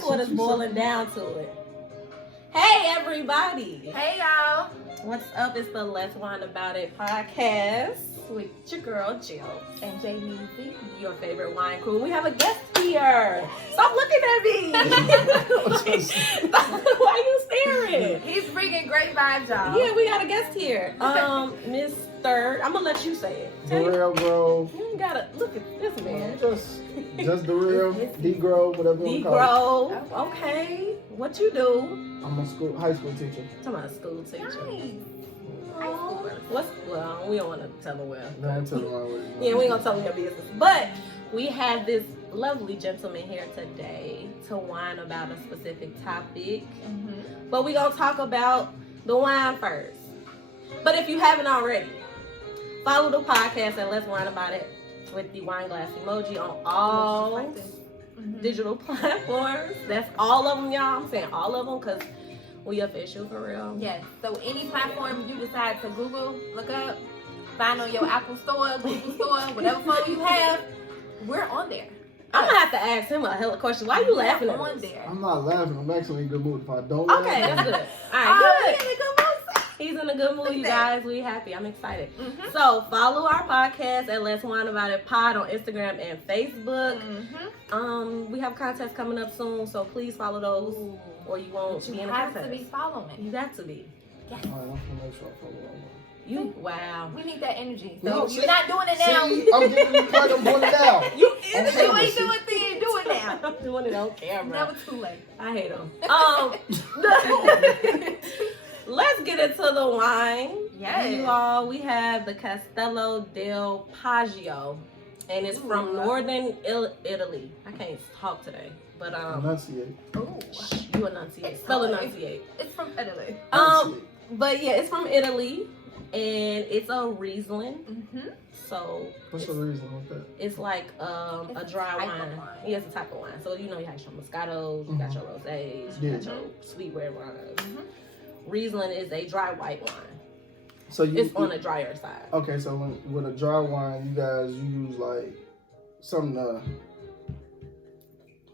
That's what it's boiling down to it. Hey, everybody. Hey, y'all. What's up? It's the Let's Wine About It podcast with your girl, Jill. And Jamie, your favorite wine crew. We have a guest here. Stop looking at me. Why are you staring? He's bringing great vibes, y'all. Yeah, we got a guest here. Mr. I'm going to let you say it. The real bro. You gotta look at this man. Just the real D-Grow, whatever you call it. D-Grow. Okay. What you do? I'm a high school teacher. I'm a school teacher. Nice. Well, we don't want to tell them well. No, I'm telling you. Yeah, we ain't gonna tell them your business. But we have this lovely gentleman here today to whine about a specific topic. Mm-hmm. But we gonna talk about the wine first. But if you haven't already, follow the podcast and Let's Wine About It with the wine glass emoji on all digital platforms. That's all of them, y'all. I'm saying all of them because we official for real. Yes. So any platform you decide to Google, look up, find on your Apple Store, Google Store, whatever phone you have, we're on there. I'm gonna have to ask him a hell of a question. Why are you laughing at on this? there? I'm not laughing. I'm actually in a good mood. If I don't laugh, Okay, that's good. All right, good. He's in a good mood, you guys. We happy. I'm excited. Mm-hmm. So follow our podcast at Let's Wine About It Pod on Instagram and Facebook. Mm-hmm. We have contests coming up soon, so please follow those, or you won't be in the have contest. to be following. You got to be. Yes. All right, I'm gonna make sure I follow all of them. Wow. We need that energy. So No, you're not doing it now. See, I'm giving you credit. I'm doing it now. You You ain't doing it then. Do it now. I'm doing it on camera. Never too late. I hate them. Let's get into the wine. Yes. You all, we have the Castello del Paggio, and it's from northern Italy. I can't talk today, but Enunciate. Ooh. you enunciate. It's Spell fine. enunciate. It's from Italy. Enunciate. But yeah, it's from Italy, and it's a Riesling. Mm-hmm. So What's the reason with that? it's like a It's dry a type wine. of wine. Yeah, it's a type of wine. So you know you have your Moscatos, you got your Rosés, you got your sweet red wines. Mm-hmm. Riesling is a dry white wine. So It's on the drier side. Okay, so with a dry wine, you guys use like something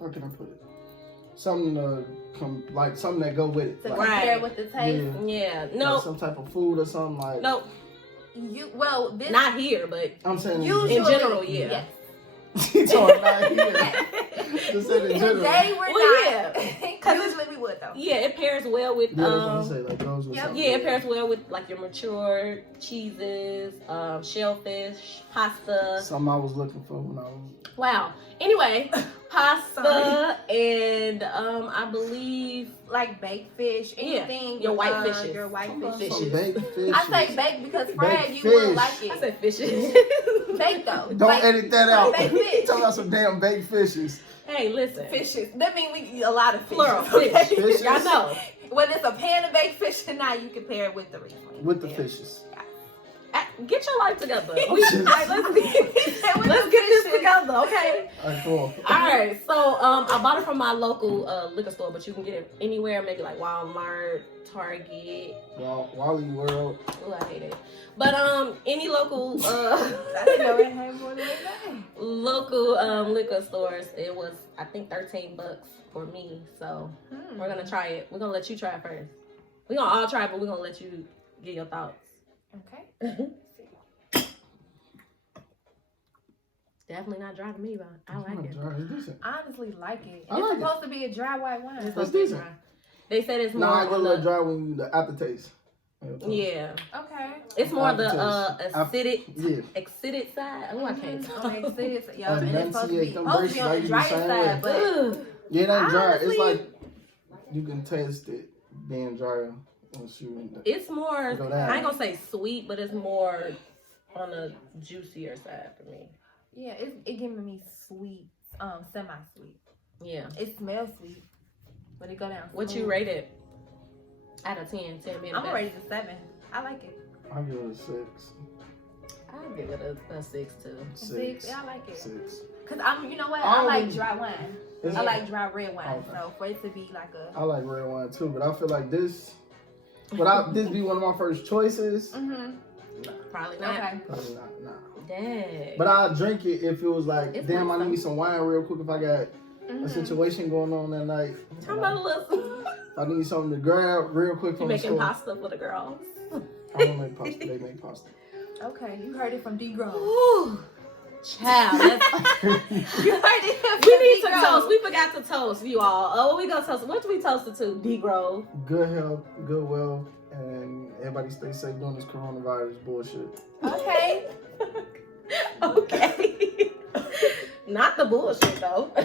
how can I put it? Something something that go with it. To Like, compare with the taste. Yeah. like No. some type of food or something like. No. This Not here, but I'm saying in general, yeah. Yes. She's talking about here. Just said in general. Today we're Well, not. yeah. Usually we would though. Yeah, it pairs well with Yeah, that's what I'm saying. Like those with something. yeah, it pairs well with like your mature cheeses, shellfish, pasta. Something I was looking for when I was. Wow. Anyway, pasta and I believe Like baked fish, anything. your white fishes. Your white Some fishes. baked fish. I say baked because Fred, Baked you wouldn't fish. like it. I said fishes. Baked though. Don't Baked- edit that out. Baked fish. Talking about some damn baked fishes. Hey, listen. Fishes. That means we eat a lot of fishes. Plural. Okay? Fishes. Y'all know. When it's a pan of baked fish tonight, you can pair it with the Riesling. With the fishes. Get your life together. Fishes. Let's get this together, okay? Alright, cool. All right, so I bought it from my local liquor store, but you can get it anywhere, maybe like Walmart, Target. Wally World. Oh, I hate it. But any local I didn't know it had more than that. local liquor stores, it was I think $13 for me. So we're gonna try it. We're gonna let you try it first. We're gonna all try it, but we're gonna let you get your thoughts. Okay. Definitely not dry to me, but I like it. It's decent. I honestly like it. I It's like supposed to be a dry white wine. It's That's supposed to be decent. dry. They said it's more Nah, I get a on little the dry when you the aftertaste. yeah. Okay. It's more the Aftertaste. acidic side. Oh, I can't talk. On the acidic, yeah, and it's supposed to be, Enunciate them supposed to be on the braces drier like you side, but Ugh. Yeah, it ain't dry. Honestly- It's like you can taste it being drier once you in the. It's more. Go down. I ain't gonna say sweet, but it's more on the juicier side for me. yeah, it giving me sweet, semi-sweet. Yeah. It smells sweet, but it go down. What you smooth. rate it? Out of 10, 10 being the I'm best. gonna rate it a 7. I like it. I give it a 6. I'll give it a 6 too. 6. Yeah, I like it. 6. Cause you know what? I I like don't- dry wine. It's- I like dry red wine. Okay. So for it to be like a. I like red wine too, but I feel like this. This be one of my first choices. Probably not. Okay. Probably not. Nah. Dang. But I'll drink it if it was like, It's damn, nice I need some wine real quick. If I got a situation going on that night. Talk about a little. I need something to grab real quick You from the making store. pasta for the girls? I don't make pasta. They make pasta. Okay, you heard it from D. Grove. Ooh, child. You heard it from We need D. to Grove. toast. We forgot to toast, you all. Oh, what we gonna toast? What do we toast it to? D. Grove. Good health, good wealth, and everybody stay safe during this coronavirus bullshit. Okay. Okay. Not the bullshit though. I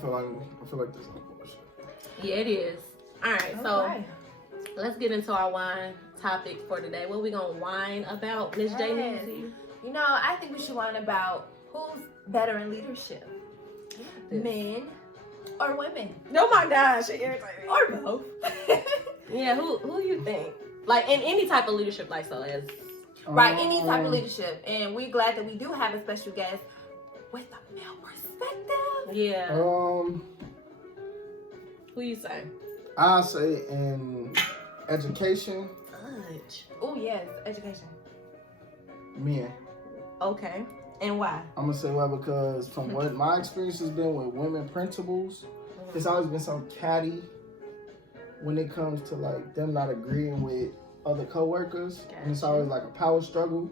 feel like this is bullshit. Yeah, it is. All right, so Okay. let's get into our wine topic for today. What we gonna whine about, Miss J? Yes. You know, I think we should whine about who's better in leadership, men or women, Oh my gosh, it irritates me. or both. Yeah, who you think? Like in any type of leadership, like so as Right, any type of leadership. And we're glad that we do have a special guest with a male perspective. yeah. Um, Who you say? I say in education, Fudge. Oh, yes, education. men. Okay. And why? I'm gonna say why because from what my experience has been with women principals, it's always been some catty when it comes to like them not agreeing with other coworkers, and it's always like a power struggle.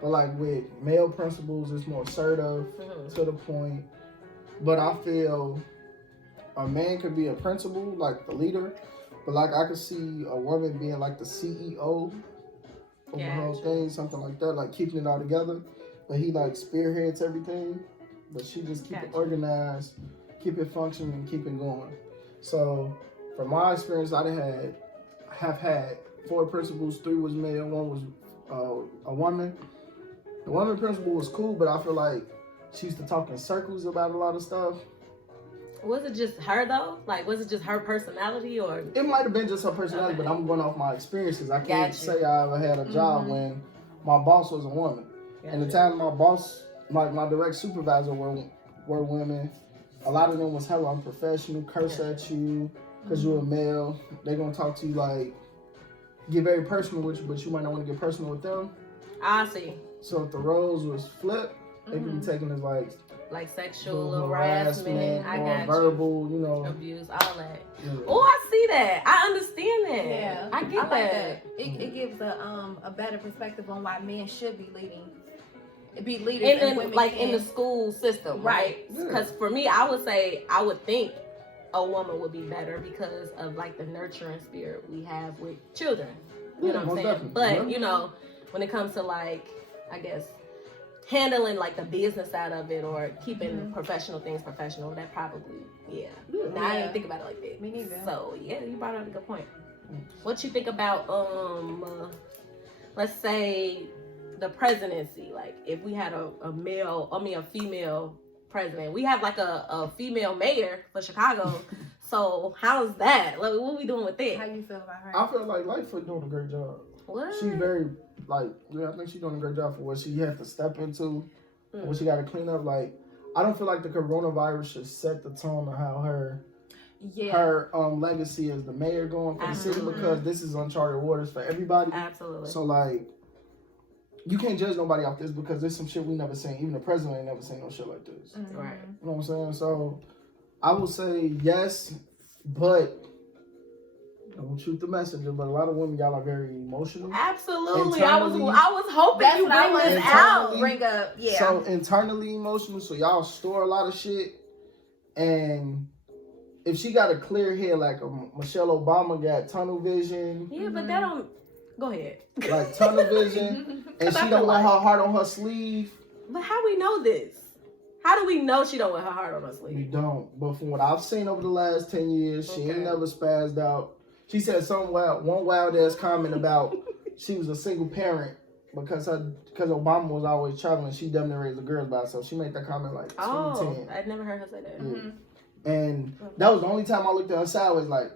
But like with male principals, it's more assertive, to the point. But I feel a man could be a principal, like the leader, but like I could see a woman being like the CEO of the whole thing, something like that, like keeping it all together. But he like spearheads everything, but she just keep it organized, keep it functioning, keep it going. So from my experience, I have had 4 principals, 3 was male, 1 was a woman. The woman principal was cool, but I feel like she used to talk in circles about a lot of stuff. Was it just her though? Like, was it just her personality, or? It might have been just her personality, but I'm going off my experiences. I can't Gotcha. say I ever had a job when my boss was a woman. And the time my boss, my direct supervisor were women, a lot of them was hella unprofessional, curse at you because you're a male. They're going to talk to you like, get very personal with you, but you might not want to get personal with them. I see. So if the roles was flipped, they could be taken as like sexual harassment. I or got verbal, you know. abuse, all that. Yeah. Oh, I see that. I understand that. Yeah, I get like that. It gives a better perspective on why men should be leaders, And and women like can. in the school system, right? Right. Because for me, I would think a woman would be better because of like the nurturing spirit we have with children. You know what I'm most saying? definitely. But Yeah. you know, when it comes to like, I guess, handling like the business side of it or keeping professional things professional, that probably, Now I didn't think about it like that. Me neither. So yeah, you brought up a good point. What you think about let's say the presidency? Like if we had a female president, we have like a female mayor for Chicago. So how's that? Like what are we doing with that? How you feel about her? I feel like Lightfoot doing a great job. What? She's very, I think she's doing a great job for what she has to step into, what she got to clean up. Like, I don't feel like the coronavirus should set the tone of how her legacy as the mayor going for the city, because this is uncharted waters for everybody. Absolutely. So, like, you can't judge nobody off this because there's some shit we never seen. Even the president ain't never seen no shit like this. Right. You know what I'm saying? So, I will say yes, but don't shoot the messenger. But a lot of women, y'all are very emotional. Absolutely. Internally- I was hoping That's you what I bring wanted this to out. bring up. Yeah. So internally emotional, so y'all store a lot of shit. And if she got a clear head, like Michelle Obama got tunnel vision, Yeah, but that don't. Go ahead. like tunnel vision, and she don't wear her heart on her sleeve. But how we know this? How do we know she don't wear her heart on her We sleeve? don't. But from what I've seen over the last 10 years, she ain't never spazzed out. She said one wild ass comment about she was a single parent because Obama was always traveling. She definitely raised the girls by herself. She made that comment like 2010. I'd never heard her say that. Yeah. And that was the only time I looked at her sideways like,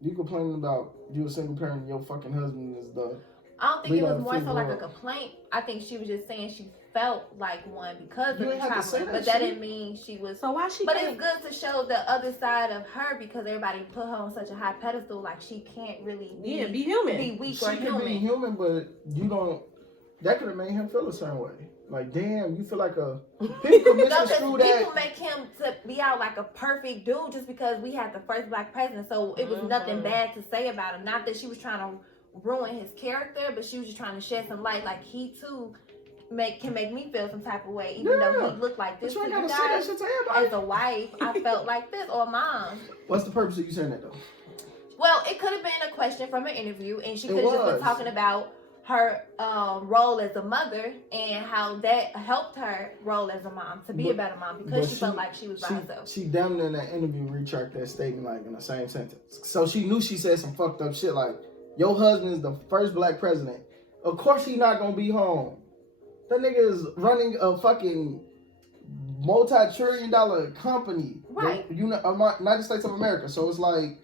you complaining about you a single parent and your fucking husband is the... I don't think it leader was of the more free so like a world. complaint. I think she was just saying she felt like one because You of the ain't have to say traveling, that but that shit. didn't mean she was. So why she But can't? it's good to show the other side of her because everybody put her on such a high pedestal, like she can't really Be human. be weak She or can human. be human, but you don't... that could have made him feel a certain way. Like, damn, you feel like a people No, because misconstrue people that. make him to be out like a perfect dude just because we had the first black president. So it was nothing bad to say about him. Not that she was trying to ruin his character, but she was just trying to shed some light. Like, he too can make me feel some type of way, even though he looked like this. But you To ain't you gotta say that guys, shit to everybody. as a wife, I felt like this, or a mom. What's the purpose of you saying that though? Well, it could have been a question from an interview, and she It could have just was. been talking about her role as a mother and how that helped her role as a mom to be a better mom because she felt like she was by herself. She damn near in that interview retract that statement like in the same sentence. So she knew she said some fucked up shit like, your husband is the first black president. Of course he not gonna be home. That nigga is running a fucking multi-trillion-dollar company. Right. United States of America. So it's like,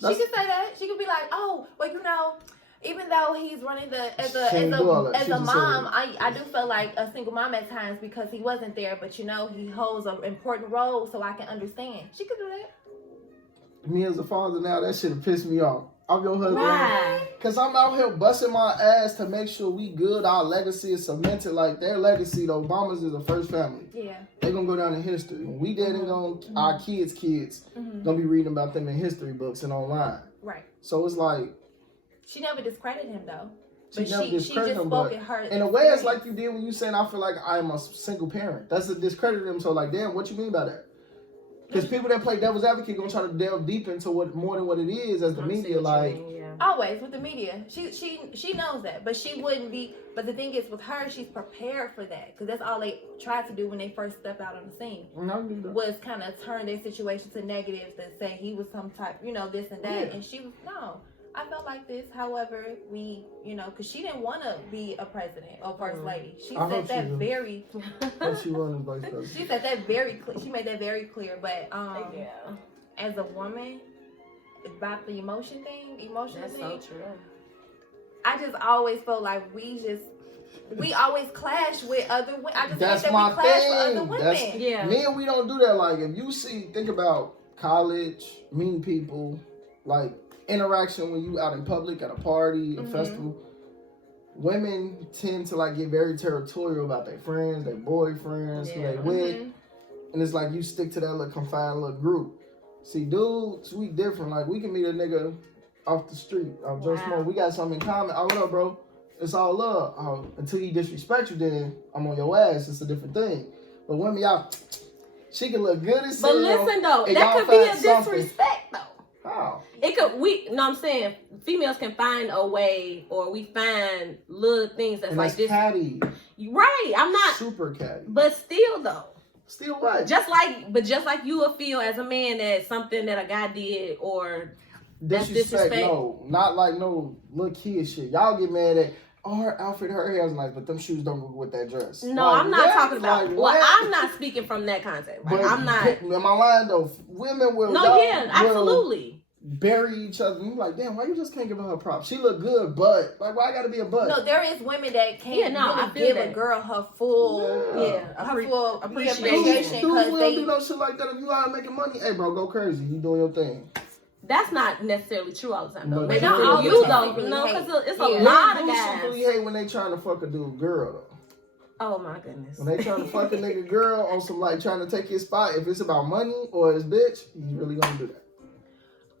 She could say that. She could be like, oh, well, you know, even though he's running as Can't do all that. a She just mom, said I do feel like a single mom at times because he wasn't there, but you know, he holds an important role, so I can understand. She could do that. me as a father now, that shit pissed me off. I'm your husband. Why? Cause I'm out here busting my ass to make sure we good. Our legacy is cemented. Like their legacy, the Obamas is the first family. Yeah. They gonna go down in history. When we dead and gone, our kids gonna be reading about them in history books and online. Right. So it's like She never discredited him though. she But never she discredited just him, spoke but in her in a way, it's experience. like you did when you said, "I feel like I'm a single parent." That's a discredit him. So like, damn, what you mean by that? Because people that play devil's advocate gonna try to delve deep into what more than what it is as the media. Like, Always with the media, she knows that, but she wouldn't be. But the thing is, with her, she's prepared for that because that's all they tried to do when they first stepped out on the scene was kind of turn their situation to negatives and say he was some type, you know, this and that. Yeah. And she was no, I felt like this. However, we, you know, because she didn't want to be a president or first lady. She I said hope that she do. very. what she runs vice president. She said that very clear. She made that very clear. But Yeah. as a woman, about the emotion thing. That's so true. I just always felt like we always clash with other women. I just That's think my that we clash thing. with other women. Yeah. Me and we don't do that. Like, if you think about college, meeting people, like interaction when you out in public at a party, a festival, women tend to like get very territorial about their friends, their boyfriends, who they with, and it's like you stick to that little confined little group. See, dudes, we different. Like, we can meet a nigga off the street, off Joe Smoke. We got something in common. Oh, what up, bro? It's all love. Oh, until you disrespect you, then I'm on your ass. It's a different thing. But women, y'all, she can look good as hell. But listen though, and that y'all could be a find something. disrespect though. How? It could I'm saying females can find a way, or we find little things that's And like that's this. catty. Right. I'm not, Super catty. but still though. Still what? Just like you will feel as a man that something that a guy did or that's disrespect, disrespect. no. Not like no little kid shit. Y'all get mad at, oh, her outfit, her hair's nice, but them shoes don't go with that dress. No, Like, I'm not what? talking about. Like, Well, what? I'm not speaking from that context. Like, But I'm not. Am I lying though? Women will. No, y'all yeah, will absolutely. bury each other. And you like, damn, why you just can't give her props? She look good, but like, why I gotta be a butt? No, there is women that can't I really feel give that. a girl her full, her full appreciation. appreciation Dudes because will they. do no shit like that. If you out making money, hey, bro, go crazy. You doing your thing. That's not necessarily true all the time, though. But Maybe you for don't you, always though. No, because it's a Yeah. lot of Dudes guys. really hate when they trying to fuck a dude girl though. Oh my goodness. When they trying to fuck a nigga girl on some like trying to take his spot, if it's about money or his bitch, he's really gonna do that.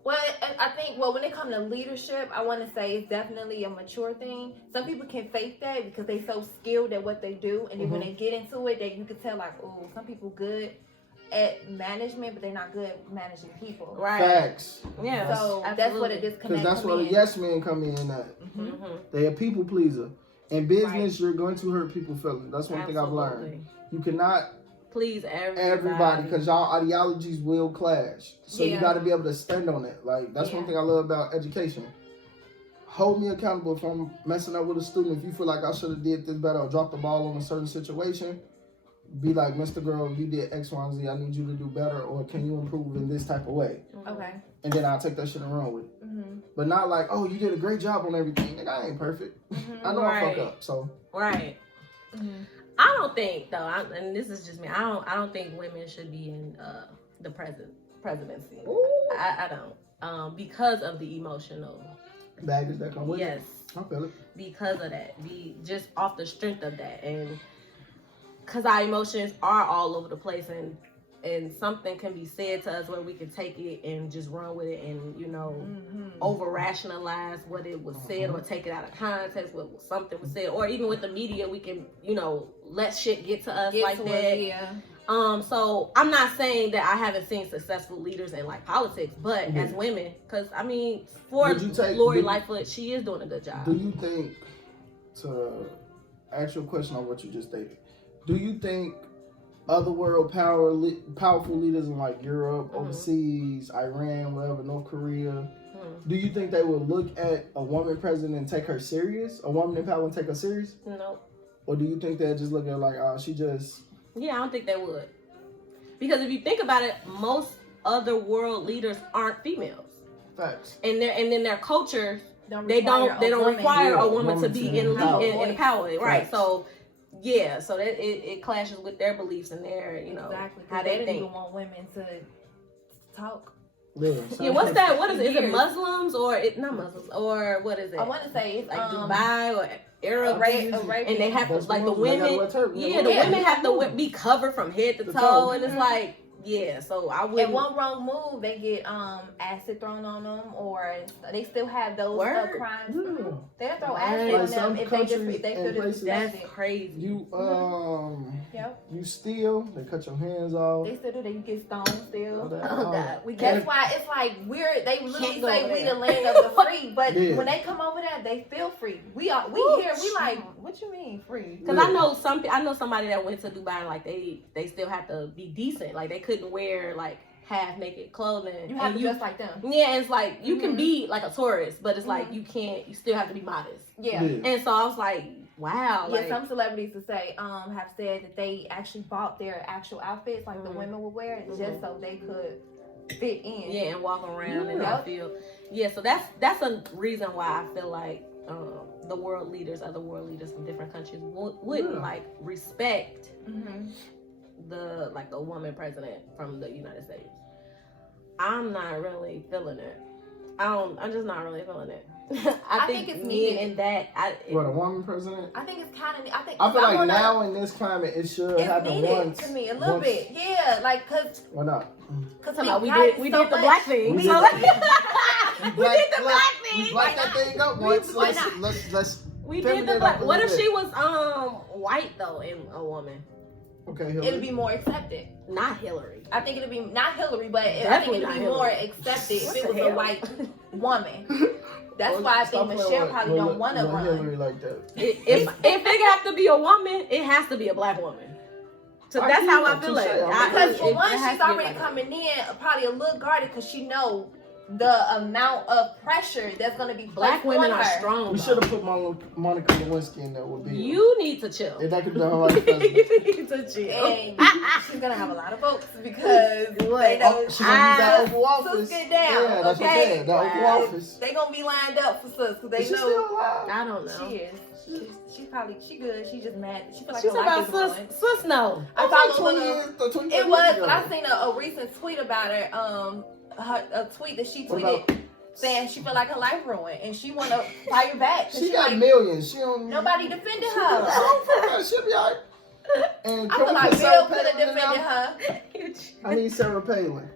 Well, I think, when it comes to leadership, I want to say it's definitely a mature thing. Some people can fake that because they so skilled at what they do, and then when they get into it, you can tell like, oh, some people good at management, but they're not good at managing people. Right. Facts. Yeah. So absolutely. that's what it is. Because that's where the yes men come in at. Mm-hmm. They a people pleaser. In business, you're going to hurt people's feelings. That's one thing I've learned. Absolutely. You cannot Please everybody because y'all ideologies will clash. So you got to be able to stand on it. Like, that's one thing I love about education. Hold me accountable if I'm messing up with a student. If you feel like I should have did this better or dropped the ball on a certain situation, be like, Mr. Girl, you did X, Y, and Z. I need you to do better, or can you improve in this type of way? Okay. And then I'll take that shit and run with it. But not like, oh, you did a great job on everything. Nigga, I ain't perfect. I know I fuck up. So right. I don't think though, and this is just me. I don't think women should be in the presidency. I don't, because of the emotional baggage that come with yes. it. I feel it. Because of that, just off the strength of that, and because our emotions are all over the place, and something can be said to us where we can take it and just run with it, and over rationalize what it was said, or take it out of context what something was said, or even with the media we can let shit get to us like that. So I'm not saying that I haven't seen successful leaders in like politics, but as women, because I mean, for Lori Lightfoot, she is doing a good job. Do you think, to actual question on what you just stated, do you think other world powerful leaders in like Europe, overseas, Iran, whatever, North Korea, do you think they would look at a woman president and take her serious? A woman in power and take her serious? No. Or do you think they'll just look at like, she just... Yeah, I don't think they would. Because if you think about it, most other world leaders aren't females. Facts. And in their culture, they don't require a woman to be in power. Right. So yeah, so that it clashes with their beliefs and their, exactly. How they they didn't think. even want women to talk. Yeah, what's that? What is it? Is it Muslims or not Muslims, or what is it? I want to say it's like Dubai or Arab, and they have to, like, the women. The women have to be covered from head to toe, and it's like, yeah. So I would. And one wrong move, they get acid thrown on them, or they still have those crimes. Yeah. They'll throw acid on them if they feel places, that's crazy. You steal, they cut your hands off. They still do that. You get stoned still. Oh God, that's why it's like we're. They literally say we the land of the free, but when they come over there, they feel free. We here. We like, what you mean free? Because I know somebody that went to Dubai, and like they still have to be decent. Like they couldn't wear like half naked clothing. You have to dress like them. Yeah, it's like you can be like a tourist, but it's like you still have to be modest. Yeah. And so I was like, wow. Yeah, some celebrities have said that they actually bought their actual outfits like the women would wear just so they could fit in. Yeah, and walk around and not feel. Yeah, so that's a reason why I feel like the other world leaders from different countries wouldn't like respect the woman president from the United States. I'm not really feeling it. I'm just not really feeling it. I think it's needed in that. What, a woman president? I think it's kind of. I feel like now in this climate, it should happen once. To me, a little bit, yeah. Like, cause why not? Cause we did the black thing. We did the black thing. We black that thing up once. Let's. We did the black. What if she was white though and a woman? Okay, Hillary. It'll be more accepted. Not Hillary. I think it'll be not Hillary, but I think it'll be more accepted if it was a white woman. That's why I think Michelle probably don't want to run. Hillary like that. If it have to be a woman, it has to be a black woman. So that's how I feel like. Because for one, she's already coming in probably a little guarded because she know the amount of pressure that's going to be black women are strong. We should have put Monica Lewinsky in there with Bill. You need to chill. If that could be her like president. You need to chill. And she's going to have a lot of votes because they know she's going to use that Oval Office. Sus get down. Yeah, that's what I'm saying. That Oval Office. They going to be lined up for Sus because they Is know. she still alive? I don't know. She is. She good. She just mad. She feel like she's her life is about ruined. Sus no. I follow it was, but I seen a recent tweet about her. A tweet that she tweeted saying she feel like her life ruined and she want to fire back. She got millions. She don't. Nobody defended her. She'll be alright. And I feel like Bill could have defended her. I need Sarah Palin.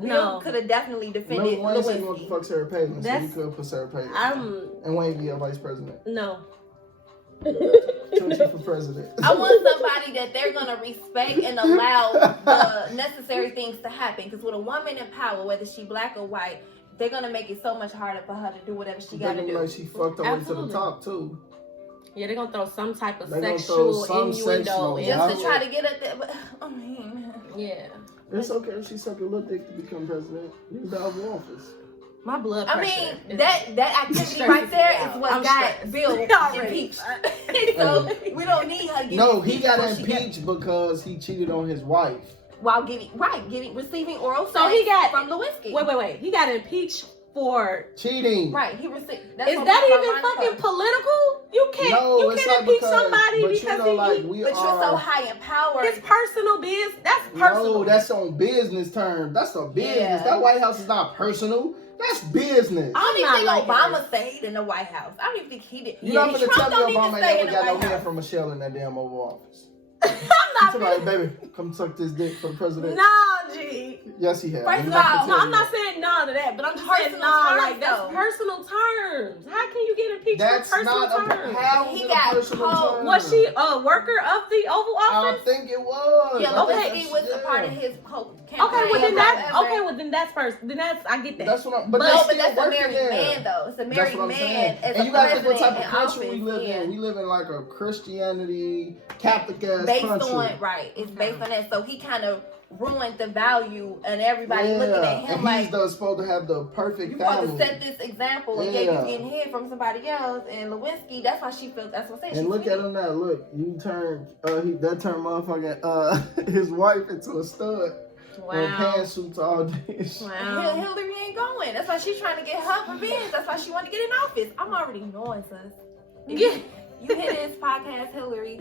Bill could have definitely defended Wayne said he wanted to fuck Sarah Palin, so That's, you could put Sarah Palin. And Wayne be a vice president. No. For president. I want somebody that they're gonna respect and allow the necessary things to happen. Because with a woman in power, whether she black or white, they're gonna make it so much harder for her to do whatever she gotta do. Like she fucked her way to the top too. Yeah, they're gonna throw some type of sexual innuendo just to try to get at that. But I mean, yeah, it's okay if she suck a little dick to become president. Use the Oval Office. My blood pressure. I mean, that activity right there is what got Bill impeached. So we don't need her. No, he got impeached because he cheated on his wife while receiving oral sex. So he got from Lewinsky. Wait. He got impeached for cheating. Right. He received. Is that even fucking political? You can't impeach somebody because but you're so high in power. It's personal business. That's personal. No, that's on business terms. That's the business. Yeah. That White House is not personal. That's business. I don't even I'm think not liking Obama stayed in the White House. I don't even think he did. You're not gonna tell Trump me don't even Obama stay ain't in never the got no White hand House. from Michelle in that damn Oval Office. I'm Somebody, baby, come suck this dick for the president. Nah, G. Yes, he has. First He's of not all, gonna No, tell I'm you not that. saying no to that, but I'm just saying Personal no. terms, Like that's though. personal terms. How can you get impeached That's for personal not terms? how He is it got a personal caught. term? Was she a worker of the Oval I Office? think it was. Yeah, I think Lewinsky was a that's- part of his campaign. Okay, well then that's However, then that's first. Then that's I get that. That's what I'm. But But, no, No, they but still that's a working married there. man, though. It's a That's married what I'm man saying. as And a you gotta think what president type in of country office. we live yeah. in. We live in like a Christianity, Catholic ass Based country. on right, it's based on that. So he kind of ruined the value, and everybody looking at him and like he's supposed to have the perfect you want family. to set this example, and Yeah. yet you getting hit from somebody else. And Lewinsky, that's why she feels. That's what I'm saying. And look at him now. Look, you turn that turned motherfucking his wife into a stud. Wearing Wow. pantsuits all day. Wow. Hillary ain't going. That's why she's trying to get her revenge. That's why she want to get in office. I'm already knowing, sis. Yeah. You hear this podcast, Hillary?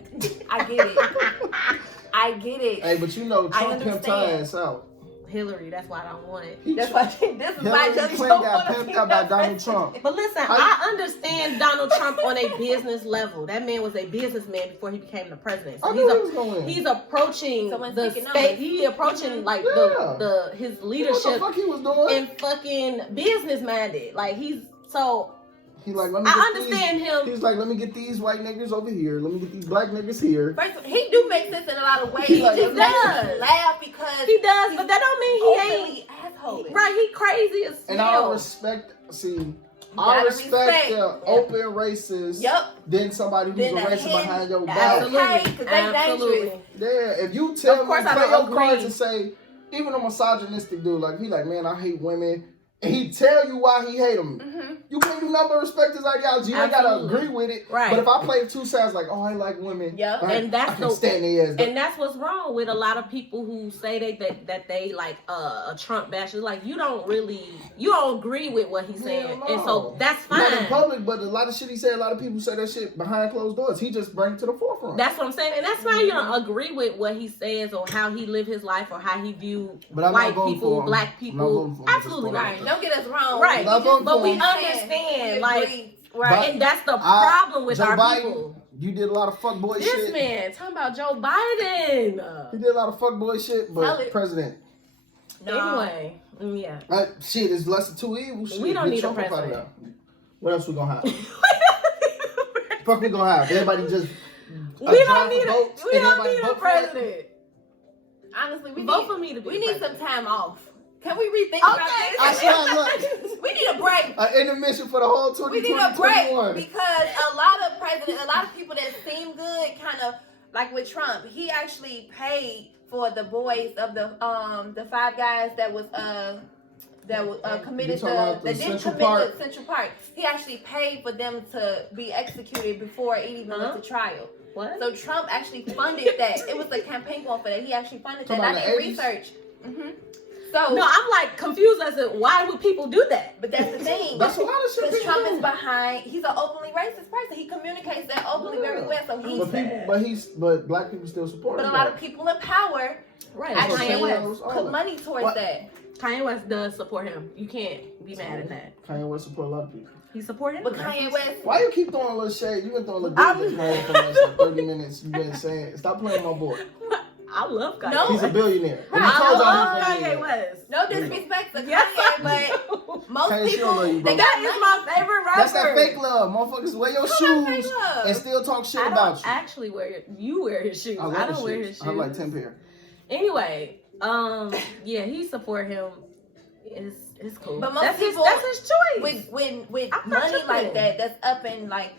I get it. I get it. Hey, but you know I Trump pimped her understand. ass out. Hillary, that's why I don't want it. That's why this is why Hillary just Clinton got pimped out by Donald Trump. But listen, I understand Donald Trump on a business level. That man was a businessman before he became the president. So I knew he was gonna win. he's approaching Someone's the taking state. over. He approaching like Yeah. the his What the leadership fuck he was doing? and fucking business minded. Like he's so. He like, let me I get understand these. him. He's like, let me get these white niggas over here. Let me get these black niggas here. First, he do make sense in a lot of ways. He He just does. makes me laugh because He does, but that don't mean he ain't openly asshole. right. He crazy as And I hell. respect, see, I gotta respect respect. the open racist Yep. than somebody who's Then a a racist hen- behind your back. Absolutely, Okay, 'cause they absolutely. dangerous. Yeah, if you tell Of course me, I play don't your cards agree. and say, even a misogynistic dude, like, he like, man, I hate women. And he tell you why he hate them. Mm-hmm. You can't do nothing but respect his ideology. You ain't gotta Absolutely. agree with it. Right. But if I play two sides, like, oh, I like women. Yep. And that's I can the- stand their ass. And that's what's wrong with a lot of people who say that they like a Trump basher. Like you don't agree with what he's saying, Hell and no. so that's Not in fine. public, but a lot of shit he said, a lot of people say that shit behind closed doors. He just bring it to the forefront. That's what I'm saying, and that's fine. You don't agree with what he says or how he live his life or how he view But I'm not white voting people, for him. black I'm not people. voting for him at this Absolutely point. right. Right. Don't get us wrong. Right. Not voting But for we him. understand, We like, agree. right, and that's the I- problem with Joe our Biden, people. you did a lot of fuckboy This shit. man talking about Joe Biden. He did a lot of fuckboy shit, Tell but it. president. No. Anyway, yeah. Shit, it's less than two evil. Shit. We don't Get need a Trump up out of president. there. What else we gonna have? Fuck we gonna have? Everybody just We don't need votes we and don't everybody need a vote for it? president. Honestly, we Vote need, for me to be we the need some president. time off. Can we rethink Okay. about I this? swear, look, We need a break. an intermission for the whole We need a break 2021. because a lot of people that seem good, kind of like with Trump, he actually paid for the boys of the five guys that was committed You talking about that the didn't Central commit Park? the Central Park. He actually paid for them to be executed before it even went to trial. What? So Trump actually funded that. It was a campaign going for that. He actually funded that. Talking I about did the 80s? research. So No, I'm like confused as to why would people do that? but that's the thing. That's a lot of shit. Because people Trump do. is behind. He's an openly racist person. He communicates that openly very well. So But black people still support but him. a lot though. of people in power Right. That's actually what Kanye I'm West. saying. put money towards What? that. Kanye West does support him. You can't be mad at that. Kanye West support a lot of people. He supported him. But Kanye West, Why you keep throwing a little shade? You been throwing a little I'm- dick man for the last like 30 minutes. You been saying, stop playing my boy. I love Kanye. No. He's a billionaire. And he Right. told I y'all love he's a Kanye billionaire. West. no disrespect to Yes, Kanye, I but do. most Kanye, she people don't love you, bro. they That got is money. my favorite rapper. That's that fake love. Motherfuckers wear your Who got fake shoes love? and still talk shit I about don't you. actually you wear his shoes. I love I his don't wear his shoes. shoes. I have like 10 pair. Anyway, yeah, he support him. It's cool. But most that's people- his choice. With I'm not money tripping. like that, that's up in like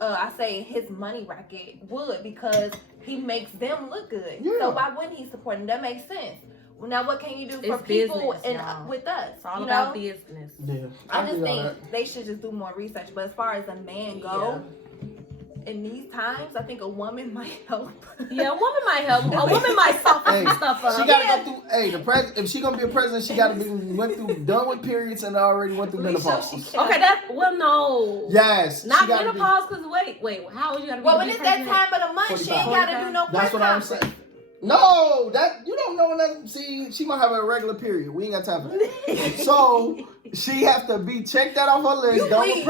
I say his money racket would because he makes them look good. Yeah. So why wouldn't he support them? That makes sense. Well, now what can you do for It's people business, and y'all. with us? It's all you about know? business. Yeah. I just do all think that. they should just do more research. But as far as a man go, in these times, I think a woman might help. Yeah, a woman might help. A woman might soften Hey, some stuff up. she gotta go through. Hey, if she gonna be a president, she gotta be done with periods and already went through Really, so menopause. she can. Okay, no. Yes, Not she gotta menopause, because wait, how old you gotta be? Well, to when be it's that president? time of the month, she ain't 45. gotta do no That's press what I'm conference. saying. No, that you don't know that. See, she might have a irregular period. We ain't got time for that. So she has to be checked out off her list. You bleed.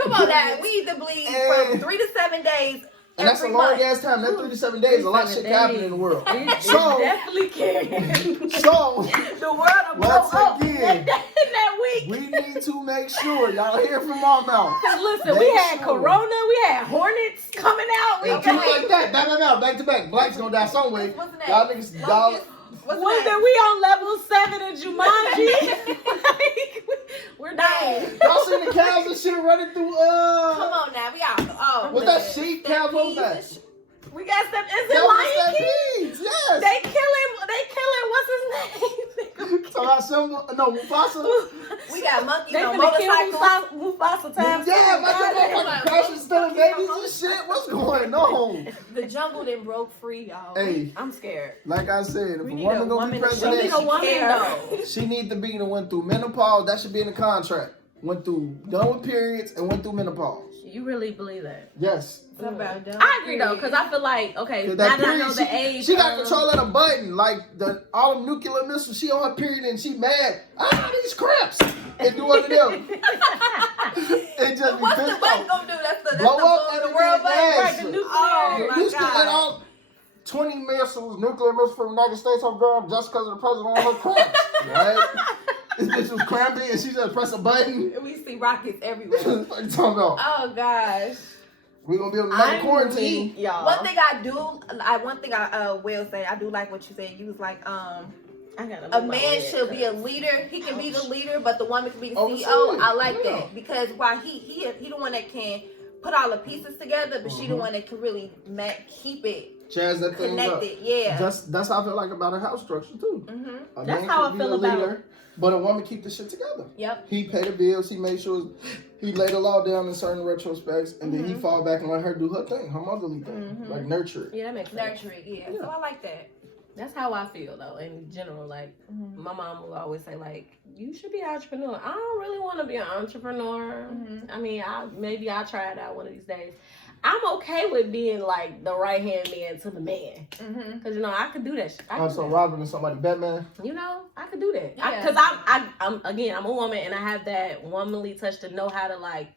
Come on now, we need to bleed from 3 to 7 days. And that's a long ass time. That 3 to 7 days, a lot of shit can happen in the world. So definitely can. So the world will blow up in that week. We need to make sure y'all hear from our mouth. Cause listen, we had Corona, we had Hornets coming out. We like that, back to back. Black's gonna die some way. Y'all niggas dog. Was that we on level 7 in Jumanji? We're dying. Y'all seen the cows and shit running through Come on now, we out. Was that sheep cows? What was that? We got stuff. Is it Lion King? Yes. They killing. What's his name? So Mufasa. We got monkeys they on motorcycles. Mufasa time. Yeah, my crashing stuff, babies and shit. What's going on? The jungle then broke free, y'all. Hey, I'm scared. Like I said, if a woman gonna be president, we need a woman though. She need to be the one through menopause. That should be in the contract. Done with periods and went through menopause. You really believe that? Yes. I agree though, because I feel like, okay, now that I know the age. She got control of the button, like all them nuclear missiles. She on her period and she mad. These cramps. And do one of them. It just what's the button gonna do? That's the world button. Right, the nuclear. Oh my God. All 20 missiles, nuclear missiles from the United States on ground just because of the president on her cramps. Right? This bitch was cramping and she just pressed a button. We see rockets everywhere. What you talking about? Oh gosh. We're gonna be able to quarantine. Y'all. One thing I will say, I do like what you said. You was like, a man should be a leader. He can be the leader, but the woman can be the CEO. I like that because while he the one that can put all the pieces together, but she the one that can really keep it jazz that thing connected. up. Yeah, that's how I feel like about a house structure too. Mm-hmm. That's how I feel about it. But a woman keep the shit together. Yep. He paid the bills. He made sure he laid the law down in certain retrospects, and then he fall back and let her do her thing, her motherly thing, like nurture it. Yeah, that makes sense. Nurture it. Yeah. So I like that. That's how I feel though, in general. Like my mom will always say, like, you should be an entrepreneur. I don't really want to be an entrepreneur. I mean, I'll try it out one of these days. I'm okay with being like the right hand man to the man, because I could do that shit. So Robin is somebody Batman. I could do that. Yeah. Because I'm a woman and I have that womanly touch to know how to like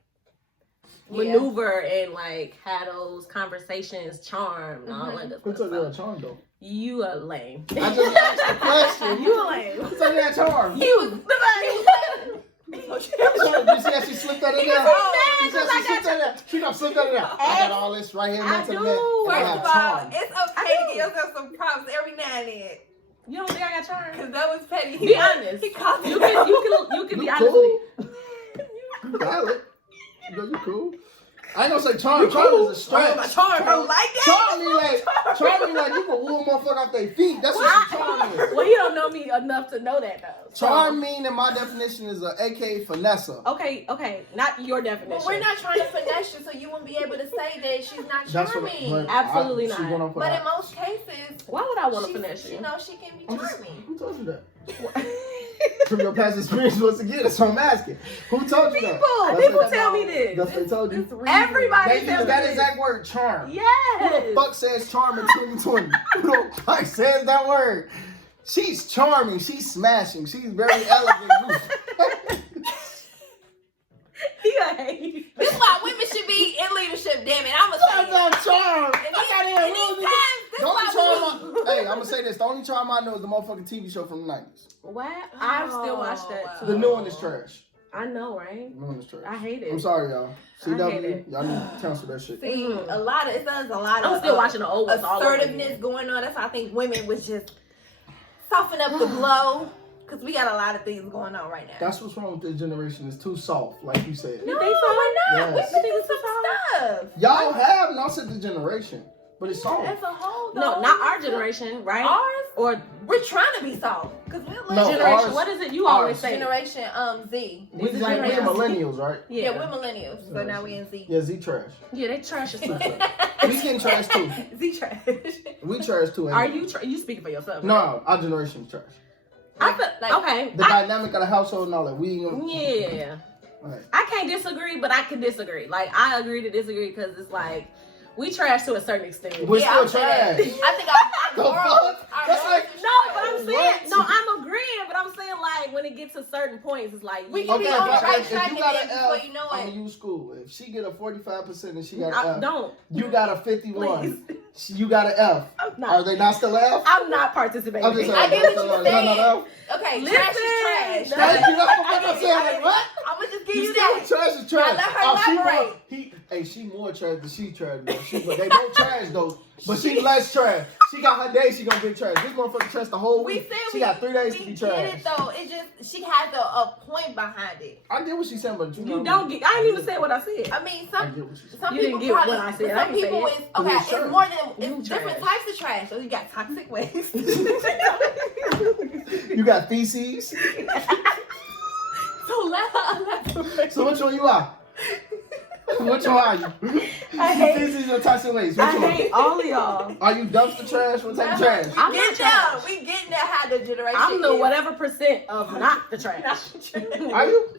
maneuver and like have those conversations, charm, and all that good Who stuff. took your charm though? You a lame. I just asked the question. You a lame. Who took that charm? You was the lame. You see how she slipped that in there? She gonna slip that in there. I got all this right here. I do. First of all, it's okay to give yourself some props every now and then. You don't think I got charm? Because that was petty. Be honest. You can be honest with me. You got it. You cool. I ain't gonna say charm. Charm is a stretch. Charm don't like that. Charm me like you can woo a motherfucker off their feet. That's what charm is. Well, you don't know me enough to know that though. Charm mean in my definition is a aka finesse. Okay, not your definition. Well, we're not trying to finesse you, so you wouldn't be able to say that she's not charming. Absolutely not. But in most cases, why would I want to finesse you? She can be charming. Who told you that? From your past experience, once again, that's what I'm asking. Who told you that? People tell me this. That's what they told you. Everybody they tells use me that this. exact word, charm. Yes. Who the fuck says charm in 2020? Who the fuck says that word? She's charming. She's smashing. She's very elegant. This is why women should be in leadership. Damn it, I'm gonna say charm. Hey, I'm gonna say this. The only charm I know is the motherfucking TV show from the 90s. What? I still watch that too. The new one is trash. I know, right? The new one is trash. I hate it. I'm sorry, y'all. CW, y'all need to cancel that shit. See, a lot of I'm still watching the old ones. Assertiveness going on. That's why I think women was just soften up the blow. Because we got a lot of things going on right now. That's what's wrong with this generation. It's too soft, like you said. No, we're not. Yes. We can do some stuff. Y'all have not said the generation, but it's soft. As a whole, though. No, not our generation, right? Ours? Or we're trying to be soft. Because we're generation. Ours, what is it you always say? Generation Z. We're millennials, right? Yeah, we're millennials. So now we in Z. Yeah, Z trash. Yeah, they trash as fuck. We getting trash too. Z trash. We trash too. Are you you speaking for yourself? No, our generation is trash. I feel okay. The dynamic of the household and all that. Yeah. Right. I can't disagree, but I can disagree. Like I agree to disagree because it's like We trash to a certain extent. We're Yeah, still I'm trash. saying, I think our The morals, fuck? our That's morals like- is No, but I'm trash. saying, no, I'm agreeing, but I'm saying like when it gets to certain points, it's like We you- can be Okay, on the but right if track you and got then an before F, you know I'm it. gonna use school. If she get a 45% and she got I an F, don't. you got a 51. Please. You got an F. I'm Are not. they not still F? I'm not participating. I'm just I saying. get what you're Y'all not saying. F? Okay, Listen, trash is trash. no. Thank you. That's what I I'm get it, saying. I Like get it. what? I'm gonna just give You you still that. trash is trash. Now let her she elaborate. more, she more trash than she trash though. But they both trash though. But she less trash. She got her day. She gonna get trash. This motherfucker trash the whole We week. said She got 3 days to be we trash. get it though. It just she has a point behind it. I get what she's saying, but You don't get. I didn't even say what I said. I mean, I some get what she's saying. some You people didn't get probably, what I said. I some didn't say people it. is okay. It's trash. It's more than You it's different trash. types of trash. So you got toxic waste. You got feces. So let her elaborate. So which one you are? Which one are you? I hate- Feces or toxic waste? Which I one? hate all of y'all. Are you dumpster trash or type of trash? I'm We not get there. trash. We getting there how the generation I'm the is. whatever % of not the trash. Are you?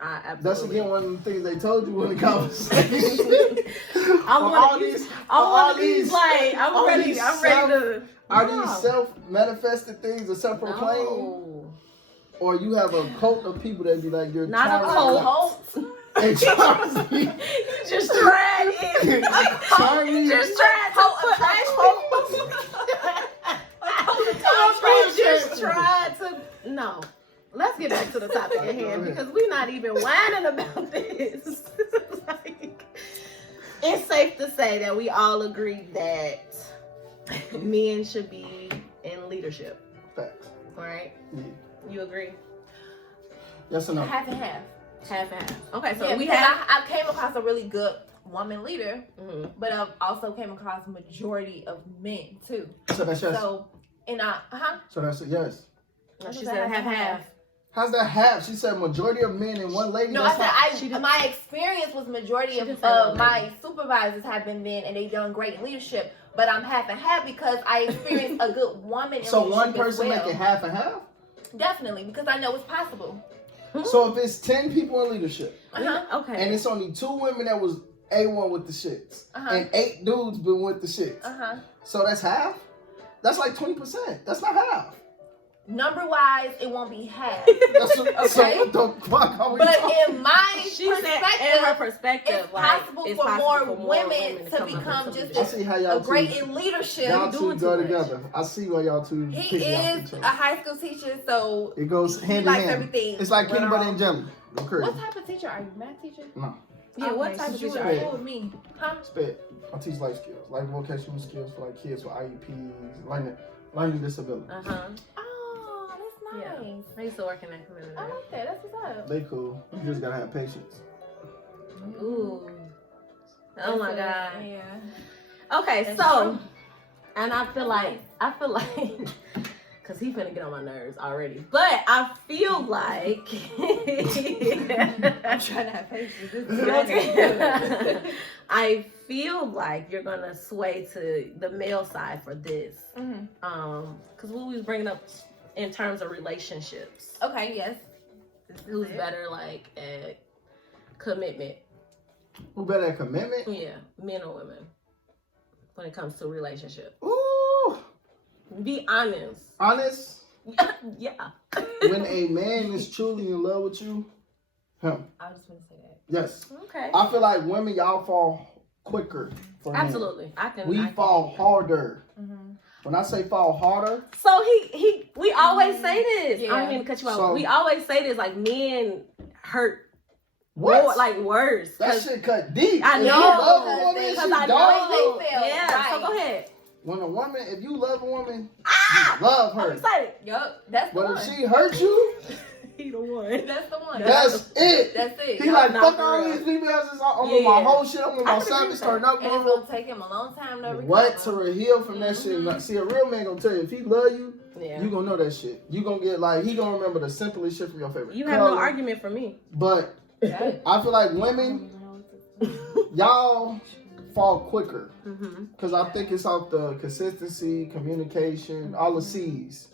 I That's absolutely. again one of the things they told you in the conversation. I'm For one all of these. these, I'm for one all of these. these- Like all I'm ready. these I'm ready to. Are No. these self-manifested things or self-proclaimed? No. Or you have a cult of people that be like, you're Not a Charlie. cult. Hey, Charlie. You just tried it. Charlie. You just tried to Cult of put trash You just tried to. No. Let's get back to the topic at hand because we're not even whining about this. Like, it's safe to say that we all agree that men should be in leadership, Facts. right? Yeah. You agree? Yes or no? Half and half. Half and half. Okay, so Yeah, we because have. I came across a really good woman leader, Mhm. but I've also came across majority of men too. So that's yes. So, and So that's a yes. No, she said half. How's that half? She said majority of men and one lady. No, I That's not- she said didn't- my experience was majority She of didn't say one my lady. supervisors have been men and they done great in leadership. But I'm half and half because I experienced a good woman in So one leadership as person well. make it half and half? Definitely, because I know it's possible. So if it's 10 people in leadership Okay. and it's only 2 women that was A1 with the shits and 8 dudes been with the shits. So that's half? That's like 20%. That's not half. Number wise, it won't be half. That's what, Okay. So what the fuck are we But talking? in my She said, in her perspective, perspective, it's like, possible it's for possible more women to come up become with just I see how y'all a great two, in leadership. y'all doing two go too much. together. I see why y'all two He pick off is each a other. high school teacher, so It goes he hand in likes hand. everything. It's like peanut butter Well, and jelly. Go crazy. what type of teacher are you? Math teacher? No, Yeah, what Okay, type so of you teacher were are you? cool with me? Huh? spit. I teach life skills, like vocational skills for like kids with IEPs, learning disabilities. Uh-huh. Oh, that's Yeah. nice. I used to work in that community. I like that. That's what's up. They cool. You just gotta have patience. Ooh. Oh my God. Yeah. Okay, That's so, true. and I feel like, because he finna get on my nerves already, but I feel like, I'm trying to have patience. This is I feel like you're gonna sway to the male side for this, because what we was bringing up in terms of relationships, Okay, yes. who's better like at commitment? Who better at commitment? Yeah, men or women, when it comes to relationship. Ooh, Be honest. honest. Yeah. When a man is truly in love with you, him. I just want to say that. Yes. Okay. I feel like women, y'all fall quicker. For men. Absolutely. I can. We fall harder. Mm-hmm. When I say fall harder, So we always say this. I Yeah. don't mean to cut you off. So- We always say this, like men hurt what? more, like worse. that 'Cause- shit cut deep. I If you know, love a woman, because she I know dog. they feel. Yeah. Right. So go ahead. When a woman, if you love a woman, Ah! you love I'm her. excited. Yup, that's the But one. if she hurt you, He the one. That's the one. that's it. That's it. He like, Nah, fuck for all real. these females. I'm Yeah, on my yeah. whole shit. I'm on I my can agree savage with starting that. up. And it's gonna take him a long time to recover. What to heal from that shit? Mhm. See, a real man gonna tell you if he love you, Yeah. you gonna know that shit. You gonna get like he gonna remember the simplest shit from your favorite. You have no color. argument for me. But I feel like women, y'all fall quicker Mm-hmm. because I think it's off the consistency, communication, all the C's.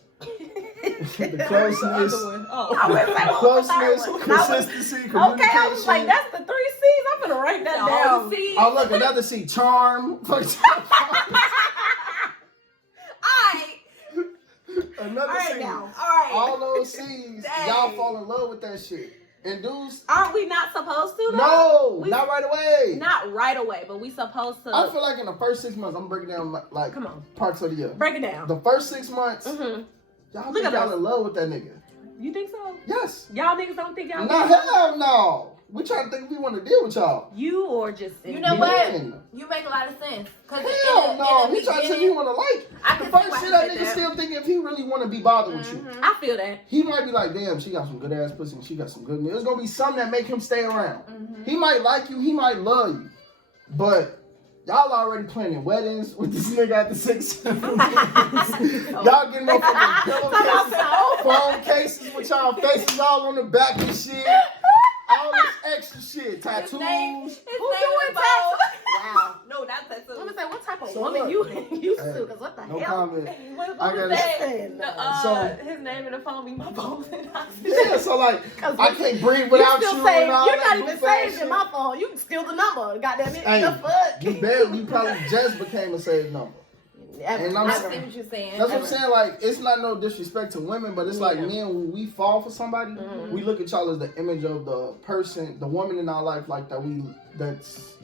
The closeness. I was like, what was the third Closeness, one? consistency, communication. Okay, I was like, that's the 3 C's. I'm gonna write that down. Oh, look, another C. Charm. Another All right C. now. All right. All those C's, Dang. y'all fall in love with that shit. And dudes, Aren't we not supposed to? Though? no, We- not right away. Not right away, but we supposed to. I feel like in the first 6 months, I'm breaking down like Come on, parts of the year. break it down. The first 6 months, Mm-hmm. y'all Look think at y'all us. in love with that nigga. You think so? Yes. Y'all niggas don't think y'all? No, hell no. We trying to think we want to deal with y'all. You or just You know what? Man. You make a lot of sense. Cause Hell no. He trying to say he want to like. I The can first see why shit he that did nigga that. still thinking if he really want to be bothered with you. Mhm. I feel that. He might be like, damn, she got some good ass pussy and she got some good meat. There's gonna be something that make him stay around. Mhm. He might like you, he might love you. But y'all already planning weddings with this nigga at the 6 Y'all getting motherfucking pillowcases, phone cases with y'all faces all on the back and shit. All this extra shit. Tattoos. His name Who is doing Bo. Wow. No, not tattoo. Let me say, what type of So woman look, you used hey, to? Because what the No hell? comment. What I was gotta- that? No, So- his name in the phone be my phone. Yeah, so like, I can't breathe without you still and saying, all you're that not even goof ass saved in shit. my phone. You can steal the number. Goddamn it. Hey, the fuck? You probably just became a saved number. And I'm I saying- see what you're saying. That's what I'm saying. Like, it's not no disrespect to women, but it's like Yeah. men, when we fall for somebody, Mhm. we look at y'all as the image of the person, the woman in our life, like that's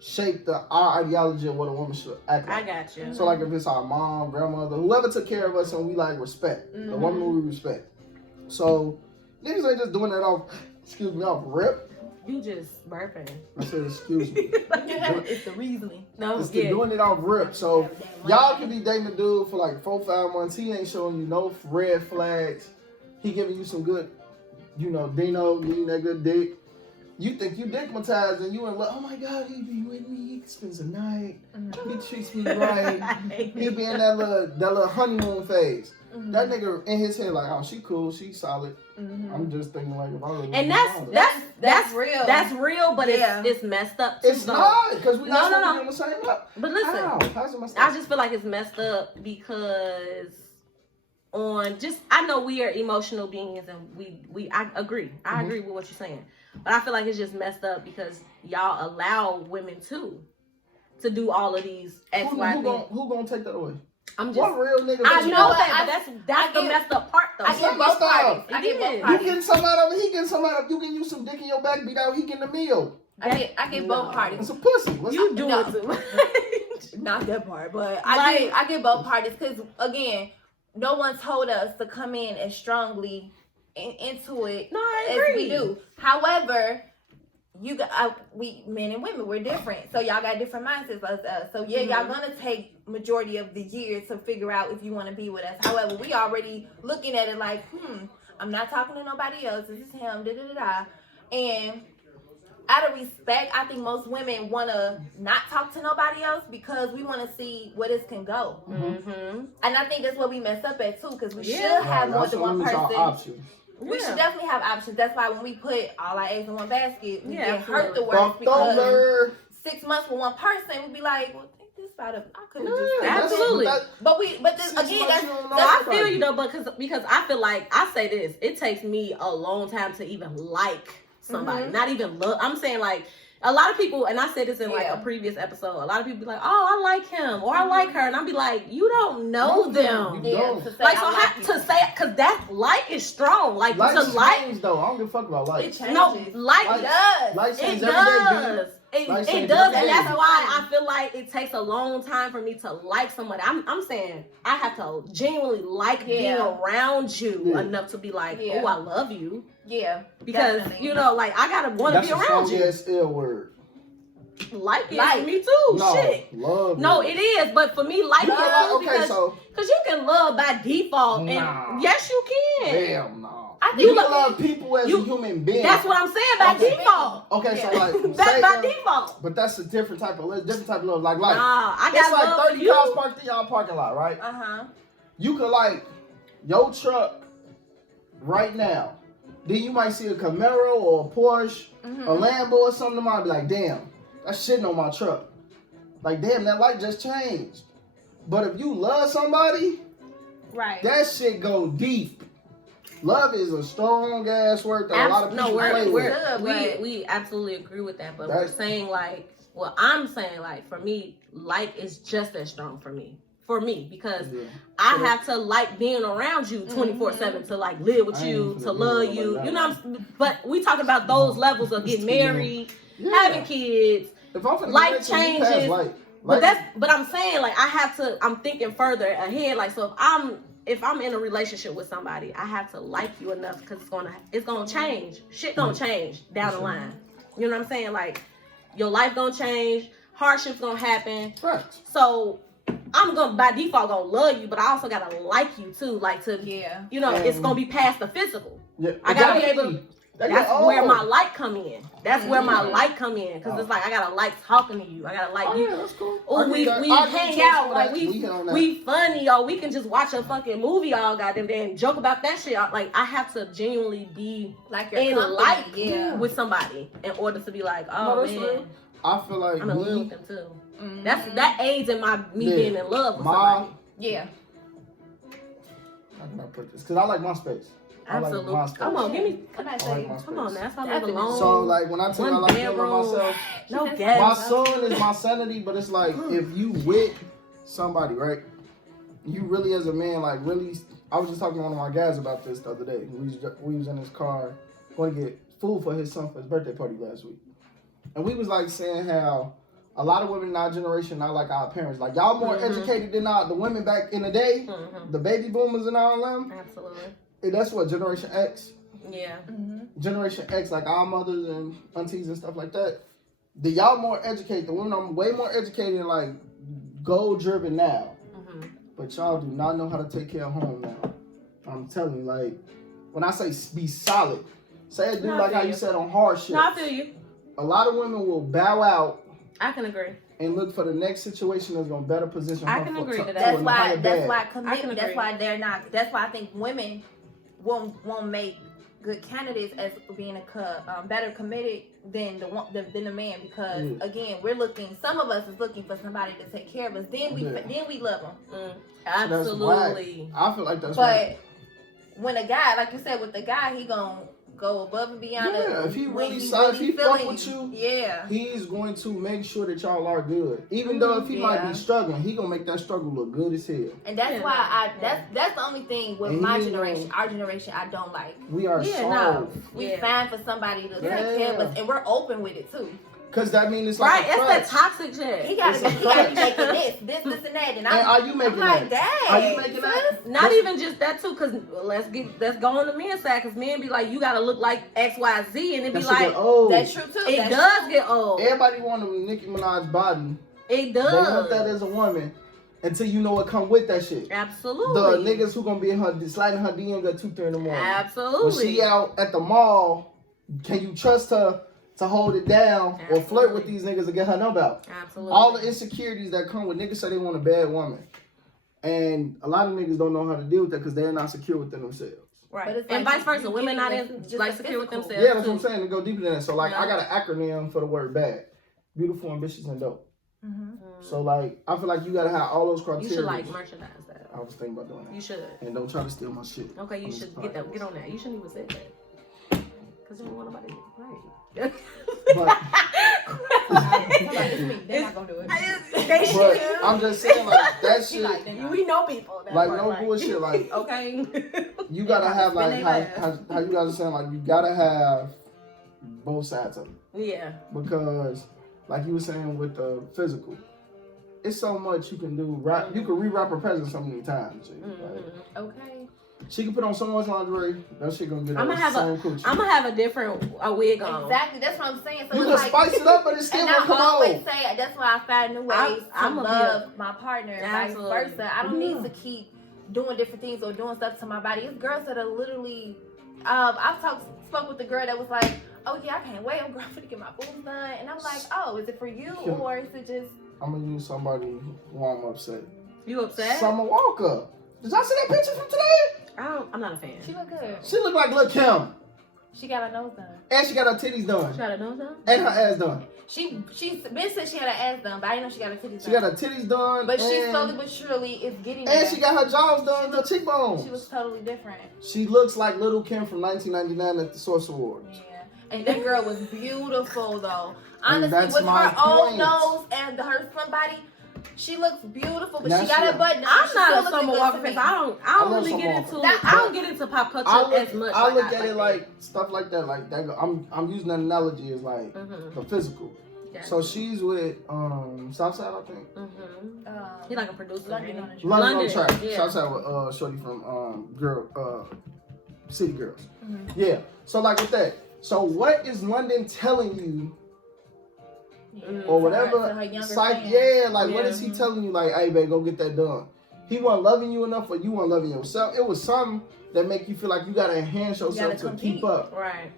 shaped our ideology of what a woman should act like. I got you. So like if it's our mom, grandmother, whoever took care of us and we like respect, the Mhm. woman we respect. So niggas ain't just doing that off, excuse me, off rip. You just burping. I said excuse me. It's the reasoning. No, It's yeah. the doing it off rip. So y'all could be dating a dude for like 4-5 months. He ain't showing you no red flags. He giving you some good, Dino, you that good dick. You think you dickmatized and you in love. Oh my God, he be with me. He spends the night. He treats me right. He be in that little honeymoon phase. That nigga in his head like, oh, she cool, she solid. I'm just thinking like, if I really And wanted- that's real. That's real, but Yeah. it's messed up too. It's though. not because we not No, supposed no, to be on the same level. But listen, How's it messed I up? just feel like it's messed up because I know we are emotional beings and I agree. I agree with what you're saying. But I feel like it's just messed up because y'all allow women to do all of these X, Y, Z. Who gonna take that away? I'm just What real nigga? I you know what? that, but that's the get- messed up part though. I get Some both stuff. parties. I It get both is. You parties. getting some out of it, he getting some out of it. You can use some dick in your back, beat out, he getting a meal. I get both No. parties. It's a pussy. You do No. it too much. Not that part, but Like- I get both parties because again, no one told us to come in as strongly into it No, I as agree. we do. However, we men and women, we're different, so y'all got different mindsets as us. So yeah, y'all gonna take majority of the year to figure out if you want to be with us. However, we already looking at it like, I'm not talking to nobody else. This is him. Da da da da. And out of respect, I think most women want to not talk to nobody else because we want to see where this can go. Mm-hmm. And I think that's what we messed up at too, because we Yeah. should have more than one person. Options. We Yeah. should definitely have options. That's why when we put all our eggs in one basket, we Yeah, get hurt the absolutely. worst Fucked because over. 6 months with one person, we'd be like, well, this about it. I could have No, just that's- Absolutely. But this 6 again, months that's you don't know No, I nobody. feel you though, because I feel like I say this. It takes me a long time to even like somebody, Mhm. not even love. I'm saying like a lot of people, and I said this in like Yeah. a previous episode. A lot of people be like, "Oh, I like him," or "I like her," and I'll be like, "You don't know them." You yeah, don't. to say Like I so, like you. to say because that like is strong. Like Lights to like, change though. I don't give a fuck about It lights. changes. no, like Lights- It does. Lights it change every day, does. It Lights it change does, every and day. that's why I feel like it takes a long time for me to like somebody. I'm saying I have to genuinely like being Yeah. around you Yeah. enough to be like, Yeah. oh, I love you, Yeah, because definitely. like I gotta want to That's be a around strong you. ass L word. Like it, Like. me too. No, Shit. love. No, it is, but for me, like You it can too love- okay, because so you can love by default, Nah. and yes, you can. damn no. I think You You can look- love people as you- a human being. That's what I'm saying by Okay. default. Okay, so Yeah. like That's say, by default. but that's a different type of love. Like Nah, I it's got like love 30 for you. cars parked in y'all parking lot, right? Uh-huh. You could like your truck right now. Then you might see a Camaro or a Porsche, a Lambo or something. Might be like, damn, that's shitting on my truck. Like, damn, that light just changed. But if you love somebody, Right. that shit go deep. Love is a strong ass word that a lot of people play with. We absolutely agree with that, but That's- we're saying like, well, I'm saying like, for me, like is just as strong for me. For me, because I have to like being around you 24/7 to like live with you, to love you. You know, but we talking about those levels of getting married, having kids, life changes. But I'm saying like I'm thinking further ahead. Like, so if I'm in a relationship with somebody, I have to like you enough because it's gonna change. Shit gonna change down the line. You know what I'm saying? Like, your life gonna change, hardships gonna happen. Right. So I'm gonna by default gonna love you, but I also gotta like you too. Like you know, it's gonna be past the physical. Yeah, I gotta be able to. That's where my like come in. That's where my like come in, because it's like I gotta like talking to you. I gotta like you. Yeah, that's cool. Or we hang out, like we funny, or we can just watch a fucking movie all goddamn day and joke about that shit. Like, I have to genuinely be like with somebody in order to be like, oh man, real. I feel like I'm in love with them too. That aids in me being in love with somebody. Yeah. How can I put this? Because I like my space. Absolutely. Like come on, give me. Come on, come on, that's how I live alone. So like when I tell you I like being by myself, no gas. my son is my sanity, but it's like if you with somebody, right? You really as a man, like really. I was just talking to one of my guys about this the other day. We was in his car going to get food for his son for his birthday party last week, and we was like saying how a lot of women in our generation not like our parents. Like, y'all more educated than the women back in the day, the baby boomers and all them. Absolutely. And that's what Generation X. Yeah. Generation X, like our mothers and aunties and stuff like that. Y'all more educated. The women are way more educated and like goal driven now. But y'all do not know how to take care of home now. I'm telling you, like, when I say be solid, say it do like how you said on hard shit. No, I feel you. A lot of women will bow out. I can agree. And look for the next situation that's gonna better position her. I can agree to that. That's why commitment. That's why they're not. That's why I think women won't make good candidates as being better committed than the man, because again, we're looking. Some of us is looking for somebody to take care of us. Then we love them. Absolutely. I feel like that's. But when a guy, like you said, with the guy, he gonna go above and beyond. Yeah, if he really solid, if he fuck with you, yeah, he's going to make sure that y'all are good. Even though if he might be struggling, he gonna make that struggle look good as hell. And that's why that's the only thing with my generation, our generation, I don't like. We are we find for somebody to take care of us, and we're open with it too. Cause that means it's like it's that toxic shit. He gotta be making this, and that. And are you making like, that? Are you making that? Not even just that too. Cause let's go on the men's side. Cause men be like, you gotta look like X, Y, Z, and it be like, that's true too. It does get old. Everybody want a Nicki Minaj body. It does. They want that as a woman. Until you know what come with that shit. Absolutely. The niggas who gonna be in her sliding her DMs at 2-3 in the morning. Absolutely. When she out at the mall, can you trust her to hold it down or flirt with these niggas to get her number out? Absolutely. All the insecurities that come with niggas say they want a bad woman. And a lot of niggas don't know how to deal with that because they're not secure within themselves. Right. And vice versa. Women not secure with themselves. Yeah, that's what I'm saying. To go deeper than that. So like I got an acronym for the word bad. Beautiful, ambitious, and dope. So like I feel like you gotta have all those criteria. You should like merchandise that. I was thinking about doing that. You should. And don't try to steal my shit. Okay, you should get on that. You shouldn't even say that. Because you don't want nobody to get But they're not gonna do it. But I'm just saying, like that shit. We know people. Like no bullshit. Like okay. You gotta have like how you guys are saying, like you gotta have both sides of it. Yeah. Because like you were saying with the physical, it's so much you can do. You can rewrap her presence so many times. Okay. She can put on so much lingerie. That shit gonna get I'm gonna have a different wig on. Exactly. That's what I'm saying. So you can spice it up, but it's still gonna come always on. say that's why I find new ways to love my partner and vice versa. I don't need to keep doing different things or doing stuff to my body. It's girls that are literally. I've spoke with the girl that was like, "Oh yeah, I can't wait. I'm going to get my boobs done," and I'm like, "Oh, is it for you or is it just?" I'm gonna use somebody who I'm upset. You upset? Summer Walker. Did y'all see that picture from today? I'm not a fan. She look good. She look like Lil' Kim. She got her nose done. And she got her titties done. She got her nose done? And her ass done. She's been said she had her ass done, but I didn't know she got her titties done. She got her titties done. But she slowly but surely is getting And there. she got her jaws done, the cheekbones. She looks totally different. She looks like Little Kim from 1999 at the Source Awards. Yeah. And that girl was beautiful, though. And Honestly, that's with my her old point. nose and her slim body, she looks beautiful, but Now she got she- her butt done. I'm She not still a looking Summer good Walker to me. fan. I don't love really Summer get Walker. into That- I don't get into pop culture as much. I look at that. it like stuff like that. Like that. I'm using an analogy as like the physical. Yeah. So she's with Southside, I think. He like a producer. London ain't on he? the London on London, track. yeah. Southside with Shorty from City Girls. Yeah. So like with that. So what is London telling you? Or whatever, To her younger psych, fans. yeah, like what Yeah. is he telling you? Like, hey, babe, go get that done. He wasn't loving you enough, or you weren't loving yourself. It was something that make you feel like you gotta enhance yourself gotta to compete. keep up. Right.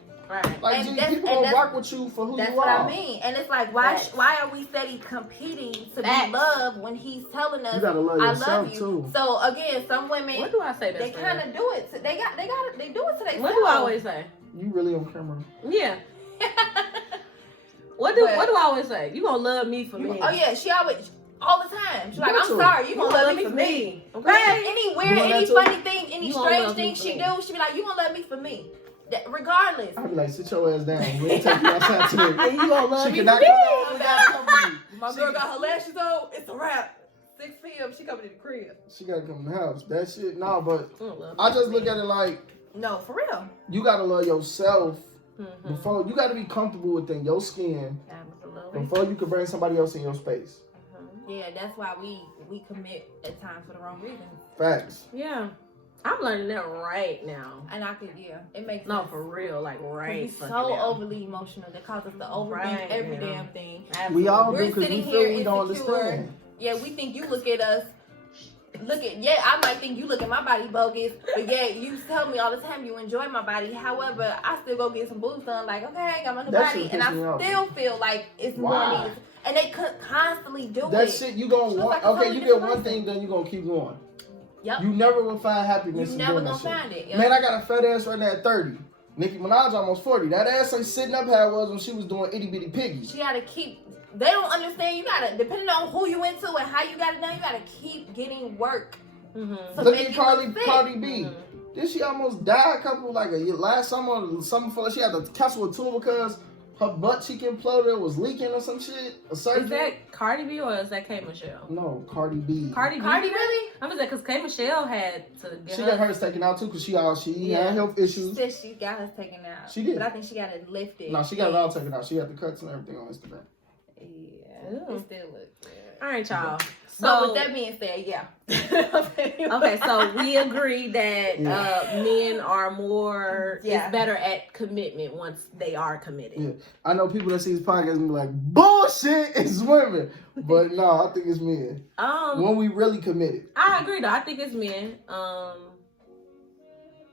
Like, And G, that's- people and gonna that's- rock with you for who That's you what are. I mean. And it's like, why Facts. why are we steady competing to Facts. be loved when he's telling us, You gotta love I yourself love you? too. So again, some women What do I say? they Best kind friend? of do it. They do it to themselves. What do I always say? You really on camera? Yeah. What do But- I always say? You gonna love me for me? Oh yeah, she always all the time. She's like, Got I'm to. sorry, you gonna love me for me. Okay. Any weird, Doing that any too? funny thing, any You gonna strange love me thing for she me. do, she be like, you gonna love me for me. Regardless. I'd be like, sit your ass down. We ain't taking you outside today. And you gonna love She me cannot for come me. out without company. My girl got her lashes on. It's a wrap. 6 p.m. She coming to the crib. She gotta come in the house. That shit, nah. But love I me just for look me. at it like No, for real. you gotta love yourself Mhm. before you gotta be comfortable within your skin Absolutely. before you can bring somebody else in your space. Yeah, that's why we commit at times for the wrong reasons. Facts. Yeah. I'm learning that right now. And I could, it makes No, sense. for real, like 'Cause right. we fucking so now. overly emotional that causes us to overthink Right, every yeah. damn thing. We all We're do because we sitting feel here we don't insecure. understand. Yeah, we think you look at us. I might think you look at my body bogus, but yeah, you tell me all the time you enjoy my body. However, I still go get some boobs done. Like, okay, I got my new That body, shit and piss me I off. still feel like it's more Why? needs. And they constantly do That it. shit you gonna She looks want. like a Okay, totally you get different one person. thing, then you gonna keep going. Yep. You never will find happiness You in never doing gonna that shit. find it. Yep. Man, I got a fat ass right now at 30. Nicki Minaj almost 40. That ass ain't sitting up how it was when she was doing itty bitty piggy. She gotta keep. They don't understand. You gotta, depending on who you into and how you got it done, you gotta keep getting work. Mm-hmm. to Look make at you Cardi look fit. Cardi B. Did she almost die a couple like a year last summer or summer before? She had to cancel a tour because her butt cheek imploder was leaking or some shit. A surgery. Is that Cardi B or is that K Michelle? No, Cardi B. Cardi B. Cardi really? I'm gonna say because K Michelle had to get She her. got hers taken out too because she Yeah. had health issues. Said she got hers taken out. She did. But I think she got it lifted. No, she got it all taken out. She had the cuts and everything on Instagram. Yeah. Ooh. It still looks good. All right, y'all. So So with that being said, yeah. okay, so we agree that men are more. Yeah. It's better at commitment once they are committed. Yeah. I know people that see this podcast and be like, bullshit, it's women. But no, I think it's men. When we really committed. I agree though. I think it's men.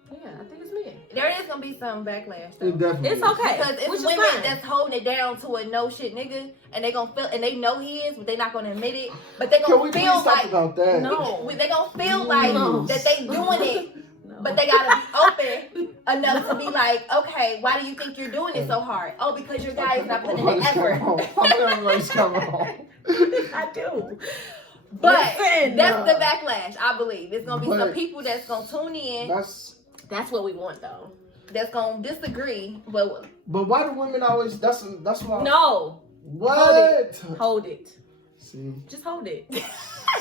Yeah, I think it's men. There is gonna be some backlash though. It definitely It's is. okay. Because which it's is women fine. that's holding it down to a no shit nigga, and they gonna feel, and they know he is, but they not gonna admit it. But they Can gonna we please feel talk Oh like about that? No. they gonna feel like No. that they doing it, No. but they gotta be open enough to be like, okay, why do you think you're doing it so hard? Oh, because your guy is not putting in the effort. I do. But Listen, that's the backlash, I believe. There's gonna be some But- people that's gonna tune in, That's what we want though. that's gonna disagree, but But why do women always? That's why. No. What? Hold it. See. Just hold it.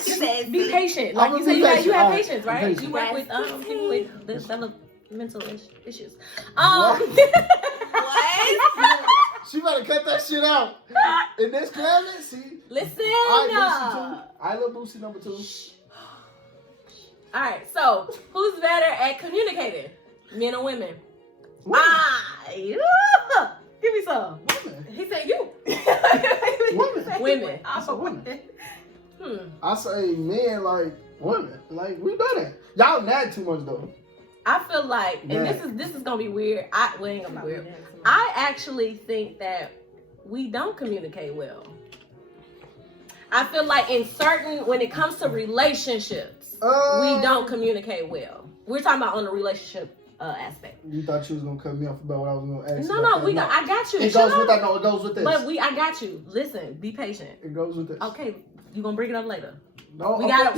she said, Be patient. I'm Like you gonna said, be you have patient. patience, Alright, right? I'm You patient. work with people with developmental issues. what? She better cut that shit out. In this climate, see. Listen. All right, Boosie 2. I love Boosie number 2. All right. So, who's better at communicating, men or women? Women. Yeah. Give me some. Women. He said you. Women. Women. I said women. Hmm. I say men like women. Like we know that. Y'all nag too much though. I feel like, and Yeah. this is gonna be weird. It ain't gonna be weird. I actually think that we don't communicate well. I feel like when it comes to relationships, we don't communicate well. We're talking about on the relationship aspect. You thought you was gonna cut me off about what I was gonna ask. No, I got you. It goes with that. No, it goes with this. But I got you. Listen, be patient. It goes with this. Okay, you gonna bring it up later. No, We have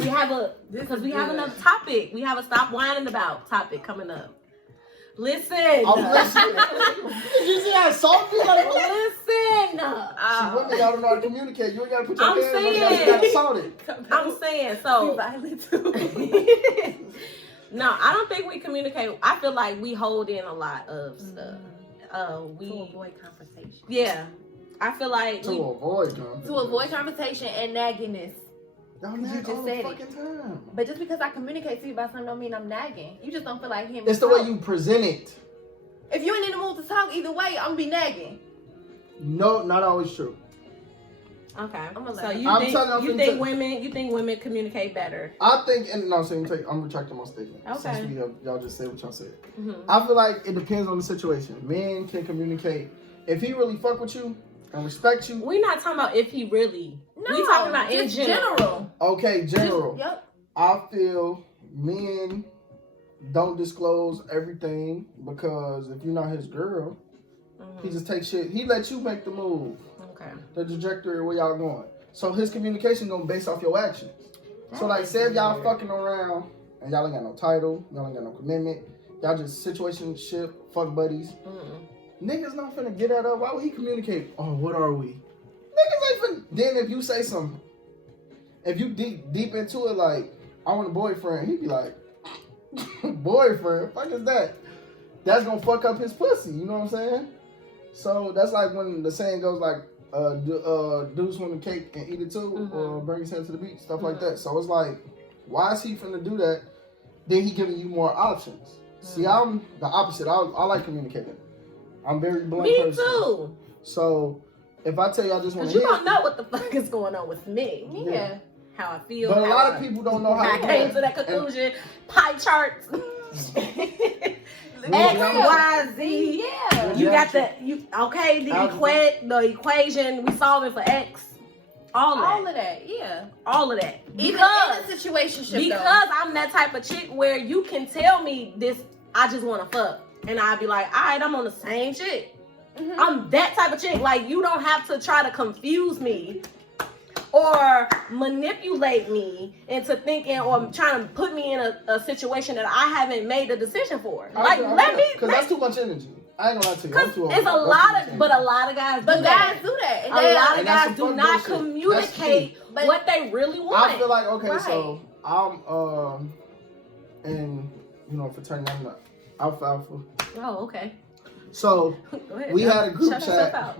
another topic. We have a stop whining about topic coming up. Listen. I'm listening. Did you see how salty? Like, listen. See, women, y'all don't know how to communicate. You ain't gotta put your hands on it. You saying. gotta salt it. I'm saying so. Violent too. No, I don't think we communicate. I feel like we hold in a lot of stuff. We to avoid conversation. Yeah, I feel like To avoid conversation. To avoid conversation and nagginess. Y'all You nag just all the said it. fucking time. But just because I communicate to you about something don't mean I'm nagging. You just don't feel like him. It's the way you present it. If you ain't in the mood to talk, either way, I'm gonna be nagging. No, not always true. okay. I'ma So let- you think women communicate better? I think, and no, so I'm retracting my statement. Okay. Since y'all just said what y'all said. Mm-hmm. I feel like it depends on the situation. Men can communicate. If he really fuck with you and respect you. We're not talking about if he really. No, we talking about in just general. Okay, general. Yep. I feel men don't disclose everything because if you're not his girl, he just takes shit. He let you make the move. Okay. The trajectory where y'all going. So his communication gonna base off your actions. So like say if y'all fucking around and y'all ain't got no title, y'all ain't got no commitment, y'all just situationship, fuck buddies. Niggas not finna get that up. Why would he communicate? Oh, what are we? Niggas ain't finna. Then if you say something, if you deep into it, like I want a boyfriend, he'd be like, boyfriend, fuck is that? That's gonna fuck up his pussy. You know what I'm saying? So that's like when the saying goes like, dudes want the cake and eat it too, or bring his head to the beach, stuff like that. So it's like, why is he finna do that? Then he giving you more options. See, I'm the opposite. I like communicating. I'm very blunt Me person. too. So if I tell you I just want Cause to you don't know what the fuck is going on with me. Yeah. How I feel. But a how lot of people don't know how I to came to that conclusion. Pie charts. X, Y, Z. Yeah. You got the the equation we solving for X. All of that, yeah. All of that. Even Because in a situationship, because I'm that type of chick where you can tell me this, I just want to fuck. And I'd be like, all right, I'm on the same shit. I'm that type of chick. Like, you don't have to try to confuse me or manipulate me into thinking or trying to put me in a situation that I haven't made a decision for. Like, let me. Because that's too much energy. I ain't gonna lie to you. I'm too It's a lot of, but a lot of guys But do guys that. do that. A lot of that's guys some do fuck not bullshit. communicate That's what they really want. I feel like, okay, Right. so I'm, in, fraternity, I'm not alpha. Oh, okay. So Go ahead. we had a group Shut chat. yourself out.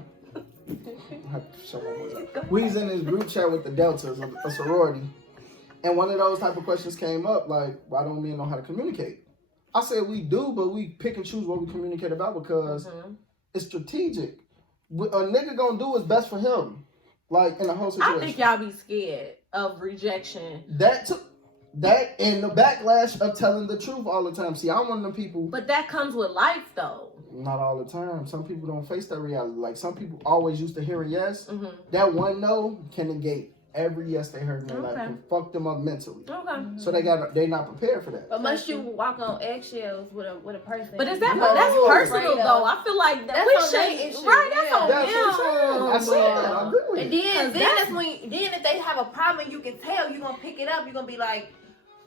We was in this group chat with the Deltas, a sorority, and one of those type of questions came up, like, why don't men know how to communicate? I said we do, but we pick and choose what we communicate about because it's strategic. What a nigga gonna do is best for him, like in the whole situation. I think y'all be scared of rejection. That and the backlash of telling the truth all the time. See, I'm one of them people. But that comes with life, though. Not all the time. Some people don't face that reality. Like some people always used to hear a yes. That one no can negate every yes they heard in their life and fuck them up mentally. Okay. So they not prepared for that. But must you walk on eggshells with a person? But is you that know that's you're personal afraid though? of? I feel like that That's we on their should issue, right. That's yeah. on That's what I'm saying. I said that. I agree with And you. then that's when if they have a problem, you can tell. You're gonna pick it up. You're gonna be like,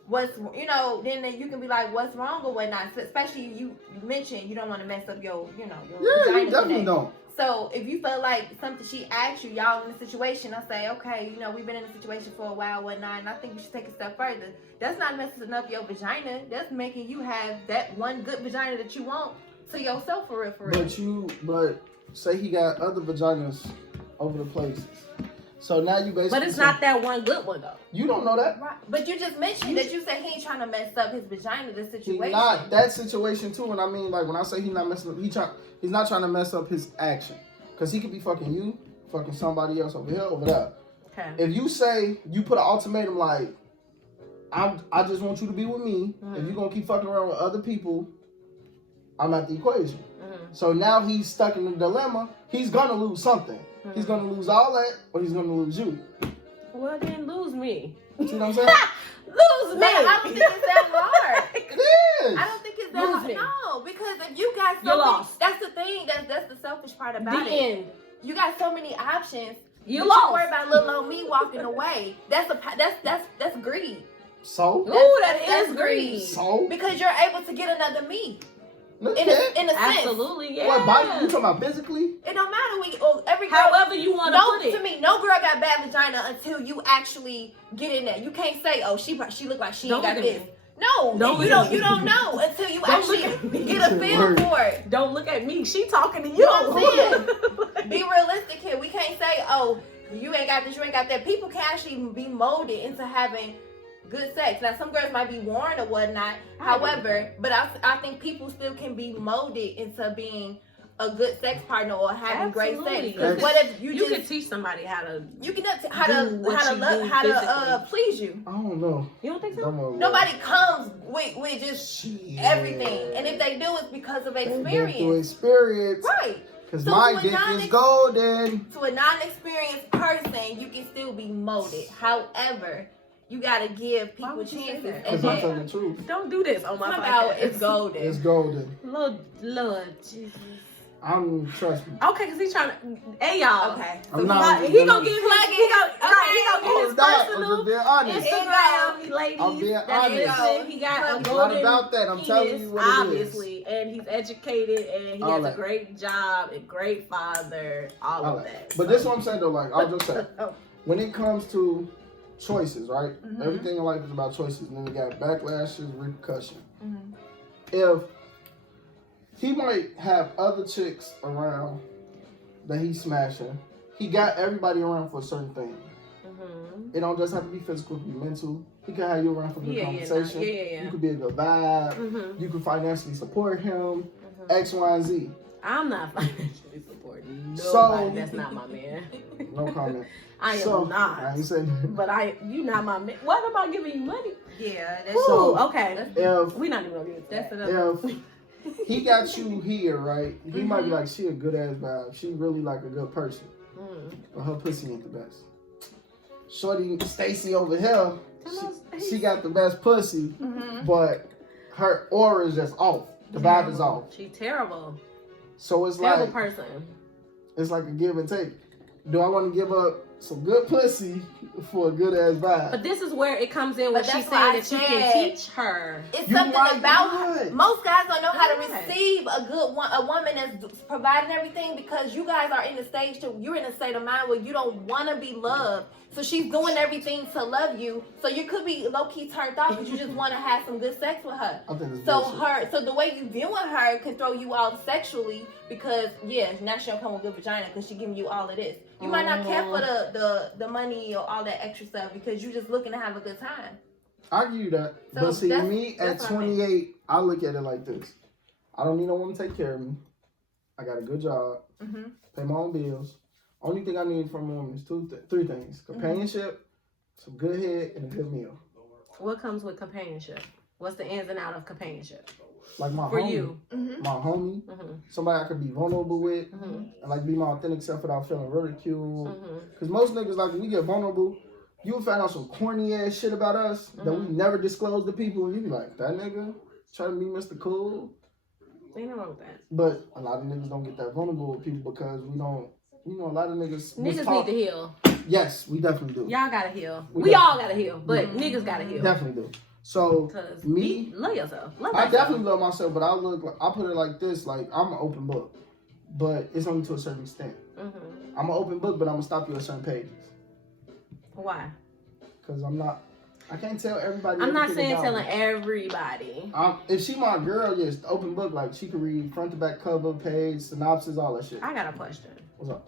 what's then you can be like, what's wrong or whatnot. So especially you mentioned you don't want to mess up your Yeah, vagina you definitely today. don't. So if you feel like something she asked you, y'all in a situation, I say, okay, we've been in a situation for a while, whatnot, and I think we should take a step further. That's not messing up your vagina. That's making you have that one good vagina that you want to yourself for real. But say he got other vaginas over the places. So now you basically. But it's not that one good one though. You don't know that. Right. But you just mentioned that you said he ain't trying to mess up his vagina, the situation. He's not that situation too. And I mean, like when I say he's not messing up, he's not trying to mess up his action. Cause he could be fucking you, fucking somebody else over here, over there. Okay. If you say you put an ultimatum like, I just want you to be with me. If you're gonna keep fucking around with other people, I'm at the equation. So now he's stuck in the dilemma. He's gonna lose something. He's gonna lose all that, or he's gonna lose you. Well, then lose me. See what I'm saying? Lose me. But I don't think it's that hard. It is. I don't think it's is Lose that me. no? Because if you got so You're many, lost. that's the thing. That's the selfish part about The it. end. You got so many options. You but lost. You worry about little old me walking away. That's greed. So? Ooh, that's That's greed. So? Because you're able to get another me. Look In at a sense. Absolutely, yeah. What, body? You talking about physically? It don't matter every girl. However you want to put it. To me, no girl got bad vagina until you actually get in there. You can't say, oh, she look like she ain't Don't got look at this. me. No, Don't you look at don't. You me. don't know until you Don't look actually at me. get a feel for it. Don't look at me. She talking to you. You know what I'm saying? Be realistic here. We can't say, oh, you ain't got this, you ain't got that. People can actually be molded into having good sex. Now, some girls might be worn or whatnot. However, but I think people still can be molded into being a good sex partner or having great sex. Because what if you can teach somebody how to? You can how to please you. I don't know. You don't think so? Nobody comes with just everything, and if they do, it's because of experience. Right. Because my dick is golden. To a non-experienced person, you can still be molded. However, you gotta give people chances. Because I'm telling the truth. Don't do this on my podcast. It's golden. It's golden. Lord Jesus. Trust me. Okay, because he's trying to. Hey, y'all. Okay. I'm not. He gonna give his personal being honest. Instagram, ladies. I'm being That's honest. He got a It's golden not about that. I'm penis, telling you what it is. obviously, and he's educated, and he has a great job, a great father, all of that. But this is what I'm saying though. Like I'll just say, when it comes to choices, right? Mm-hmm. Everything in life is about choices, and then you got backlashes, repercussion. Mm-hmm. If he might have other chicks around that he's smashing, he got everybody around for a certain thing. Mm-hmm. It don't just have to be physical, it can be mental. He can have you around for good conversation. You could be a good vibe. Mm-hmm. You can financially support him. Mm-hmm. X, Y, and Z. I'm not financially supporting nobody. So, that's not my man. No comment. I am not. I ain't saying that. But you not my man. What about giving you money? Yeah. Ooh, okay. If We're not even gonna get That's that. enough. If he got you here, right? He might be like, she a good ass vibe. She really like a good person. But her pussy ain't the best. Shorty Stacy over here, she got the best pussy, but her aura is just off. The vibe is off. She's terrible. So it's Terrible like person. it's like a give and take. Do I want to give up some good pussy for a good ass vibe? But this is where it comes in when But she's that's why saying that you can teach her. It's You something might about not. her. Most guys don't know how to Right. receive a woman that's providing everything because you guys are in the you're in a state of mind where you don't want to be loved. So she's doing everything to love you. So you could be low key turned off because you just want to have some good sex with her. I think it's So bullshit. so the way you viewing her can throw you off sexually because now she don't come with good vagina because she giving you all of this. You might not care for the money or all that extra stuff because you're just looking to have a good time. I give you that. So but see, that's- me at that's what I mean. 28, I look at it like this. I don't need no woman to take care of me. I got a good job. Mm-hmm. Pay my own bills. Only thing I need from a woman is three things. Companionship, some good head, and a good meal. What comes with companionship? What's the ins and out of companionship? Like my For homie. you. Mm-hmm. My homie. Mm-hmm. Somebody I could be vulnerable with. Mm-hmm. And like be my authentic self without feeling ridiculed. Mm-hmm. Because most niggas, like, when we get vulnerable, you will find out some corny ass shit about us that we never disclose to people. And you be like, that nigga try to be Mr. Cool. Ain't nothing wrong with that. But a lot of niggas don't get that vulnerable with people because we don't, you know, a lot of niggas. Niggas need to heal. Yes, we definitely do. Y'all gotta heal. We We definitely- all gotta heal, but niggas gotta heal. Definitely do. So, Because me, love yourself. Love I yourself. definitely love myself, but I put it like this, like, I'm an open book. But it's only to a certain extent. Mm-hmm. I'm an open book, but I'm going to stop you at certain pages. Why? Because I can't tell everybody. I'm not everything saying about telling me. everybody. If she my girl, yes, the open book, like, she can read front to back cover, page, synopsis, all that shit. I got a question. What's up?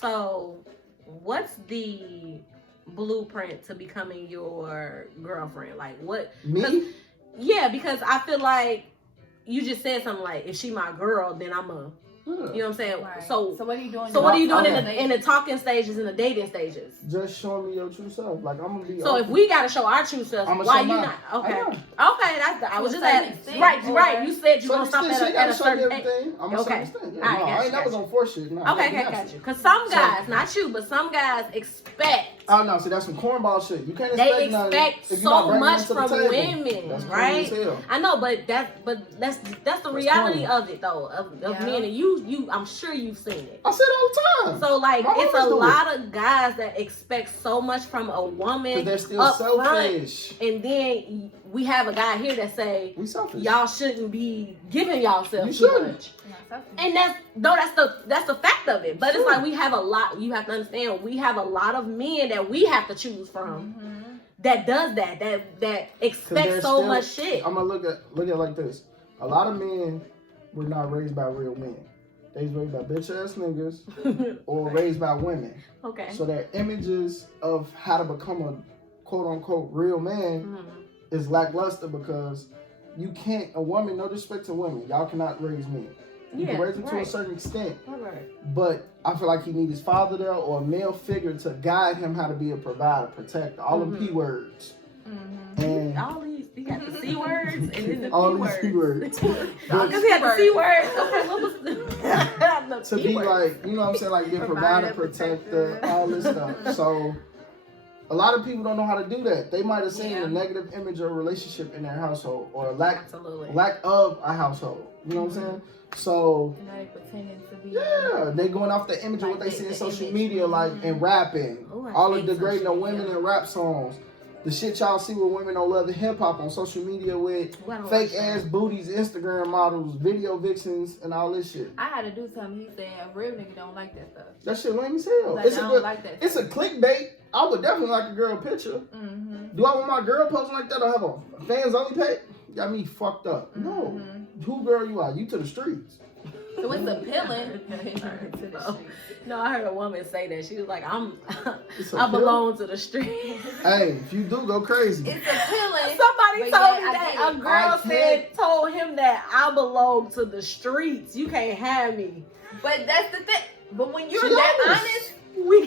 So, what's the blueprint to becoming your girlfriend? Like, what? Me? Yeah, because I feel like you just said something like, if she my girl, then I'm a. Yeah. You know what I'm saying? Right. So what are you doing? what are you doing Okay. in the talking stages and the dating stages? Just showing me your true self. Like, I'm going to be So open. if we gotta show our true self, I'ma why show you mine. not? Okay, I okay. know. I was To a just certain asking. extent, Right, or- right. You said you So gonna stop she at gotta a show me certain age. everything. I'm Okay. okay. Yeah, Alright, no, I gotcha, ain't never gotcha. gonna force shit. No, Okay, that's got you. Cause some guys, not you, but some guys expect Oh no, see that's some cornball shit. You can't expect They nothing expect if you're not so bringing much it to the from table. women, That's right? corny as hell. I know, but that's the reality corny. of it though, of Yeah. men. And you, I'm sure you've seen it. I say it all the time. So like, My it's a homies do lot of guys that expect so much from a woman, Because they're still up selfish. front, and then we have a guy here that say We selfish. y'all shouldn't be giving yourself You too shouldn't. much. And that's the fact of it. But it's like we have a lot. You have to understand. We have a lot of men that we have to choose from that does that expects so much shit. I'm gonna look at it like this. A lot of men were not raised by real men. They was raised by bitch ass niggas or raised by women. Okay. So their images of how to become a quote unquote real man is lackluster because you can't. A woman, no disrespect to women, y'all cannot raise men. You can raise them to a certain extent. But I feel like he needs his father there or a male figure to guide him how to be a provider, protector, all the P words. And all these, you got the C words and then the all P these P words. words. Because he had the C words. Okay, what was the To be like, you know what I'm saying, like be a provider, protector, all this stuff. So a lot of people don't know how to do that. They might have seen a negative image of a relationship in their household or lack of a household. You know what I'm saying? So Now they pretending to be. yeah, they going off the image of what they see in social media, like in rapping, all the degrading of women in rap songs. The shit y'all see with women on Love and Hip Hop on social media with fake ass booties, Instagram models, video vixens, and all this shit. I had to do something. He said a real nigga don't like that stuff. That shit lame as hell. Like, It's I a don't good, like that it's a clickbait. I would definitely like a girl picture. Do I want my girl posting like that or have a fans only page? Got me fucked up. No. Who girl you are? You to the streets. So it's appealing to the streets. No, I heard a woman say that. She was like, It's I appealing. belong to the street. Hey, if you do, go crazy. It's appealing. Somebody But told yeah, me I that get a it. girl told him that I belong to the streets. You can't have me. But that's the thing. But when you're She that honest. honest,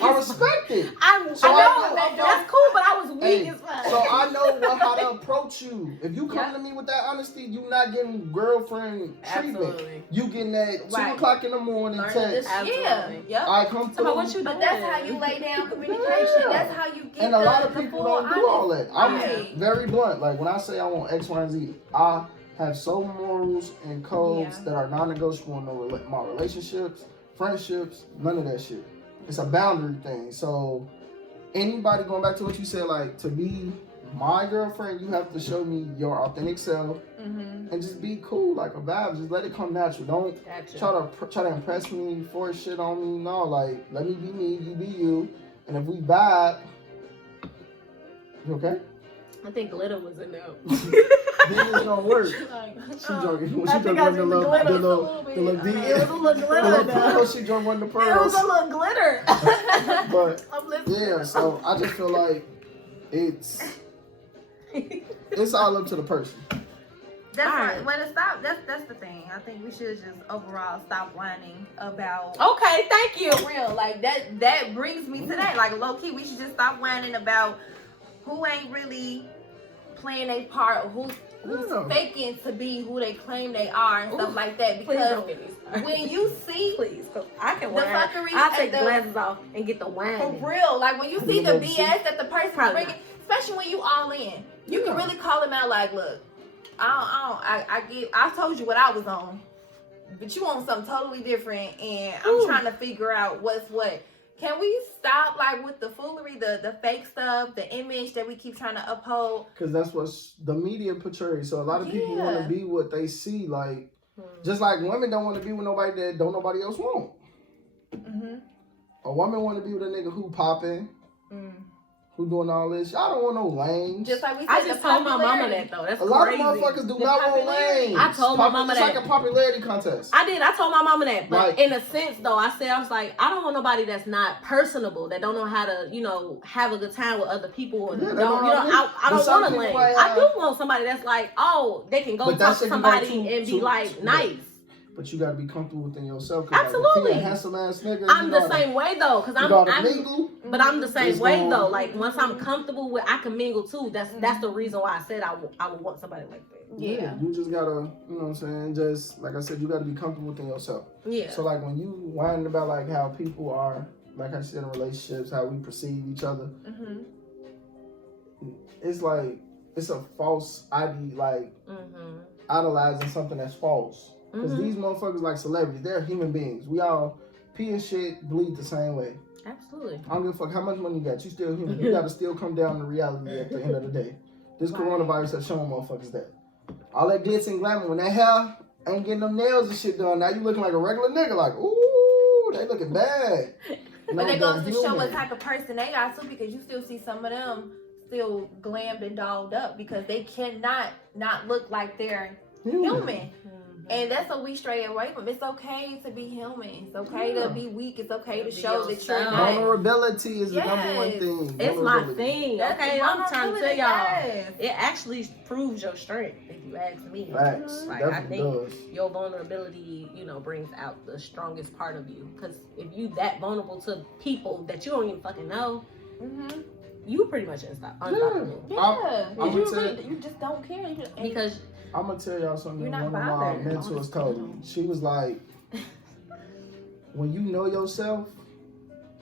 I respect it. I know that's cool, but I was weak as fuck. So I know how to approach you. If you come to me with that honesty, you not getting girlfriend treatment. Absolutely. You getting that 2 o'clock in the morning text. yeah. I come through. But what you But doing? that's how you lay down communication. That's how you get And a lot of the people full don't do all that. I'm Right. very blunt. Like when I say I want X, Y, and Z, I have so morals and codes that are non-negotiable in my relationships, friendships, none of that shit. It's a boundary thing. So anybody, going back to what you said, like to be my girlfriend, you have to show me your authentic self and just be cool, like a vibe. Just let it come natural. Don't try to impress me, force shit on me. No, like let me be me, you be you, and if we vibe, you okay? I think glitter was in there. Then it's gonna work. She joking. She joking on the little D. It was a little glitter in there. She joking on the It pearls. was a little glitter. But I'm listening. yeah, so I just feel like it's all up to the person. That's Alright. right. When it stop, that's the thing. I think we should just overall stop whining about. Okay, thank you. For real, like that brings me to that. Like low key, we should just stop whining about who ain't really playing a part, or who's faking to be who they claim they are and stuff like that. Please Because don't get me started. when you see Please, cause I can the wine. fuckery I'll take at the the glasses off and get the wine. for real, like when you see the BS that the person Probably bringing, especially when you all in, you can really call them out. Like, look, I told you what I was on, but you want something totally different, and I'm trying to figure out what's what. Can we stop like with the foolery, the fake stuff, the image that we keep trying to uphold? Because that's what the media portrays. So a lot of people want to be what they see. Like, just like women don't want to be with nobody that don't nobody else want. A woman want to be with a nigga who popping, who doing all this. Y'all don't want no lames. Just like we said, I just told my mama that though. That's a lot crazy. of motherfuckers do not want lames. I told my mama it's that. like a popularity contest. I did. I told my mama that. But Like, in a sense, though, I was like, I don't want nobody that's not personable, that don't know how to, have a good time with other people. Or I don't want a lame. I do want somebody that's like, oh, they can go talk to somebody and be like, nice. But you gotta be comfortable within yourself. Absolutely. Like, if he a handsome ass nigga, I'm the same way though, cause but I'm the same way though. Like once I'm comfortable with, I can mingle too. That's the reason why I said I would want somebody like that. Yeah, you just gotta, you know what I'm saying? Just like I said, you gotta be comfortable within yourself. Yeah. So like when you whining about like how people are like I said, in relationships, how we perceive each other. Mhm. It's like it's a false ID, like idolizing something that's false. Because these motherfuckers like celebrities, they're human beings. We all pee and shit, bleed the same way. Absolutely. I don't give a fuck how much money you got. You still human. You gotta still come down to reality at the end of the day. This coronavirus has shown motherfuckers that. All that glitz and glamour, when that hair ain't getting them nails and shit done, now you looking like a regular nigga. Like, ooh, they looking bad. But they goes to show what type of person they are too, because you still see some of them still glammed and dolled up because they cannot not look like they're human. And that's what we stray away from. It's okay to be human. It's okay to be weak. It's okay to show that you're not. Vulnerability is the number one thing. It's my thing. That's Okay, I'm trying to tell y'all. Yes. It actually proves your strength, if you ask me. Facts. Like, I Definitely think does. your vulnerability, brings out the strongest part of you. Because if you that vulnerable to people that you don't even fucking know, you pretty much unstoppable. You just don't care. Because I'm gonna tell y'all something. You're One not of my bothered. mentors told me. She was like, when you know yourself,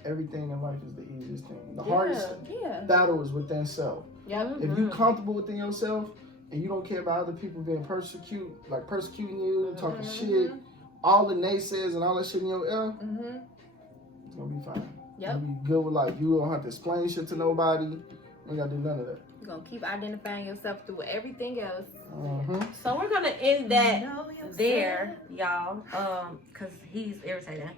everything in life is the easiest thing. The hardest battle is within self. Yep. If you're comfortable within yourself and you don't care about other people being persecuting you, talking shit, all the naysayers and all that shit in your ear, it's gonna be fine. Yep. You'll be good with life. You don't have to explain shit to nobody. You ain't gotta do none of that. You're going to keep identifying yourself through everything else. So we're gonna end that there, y'all. Cause he's irritating.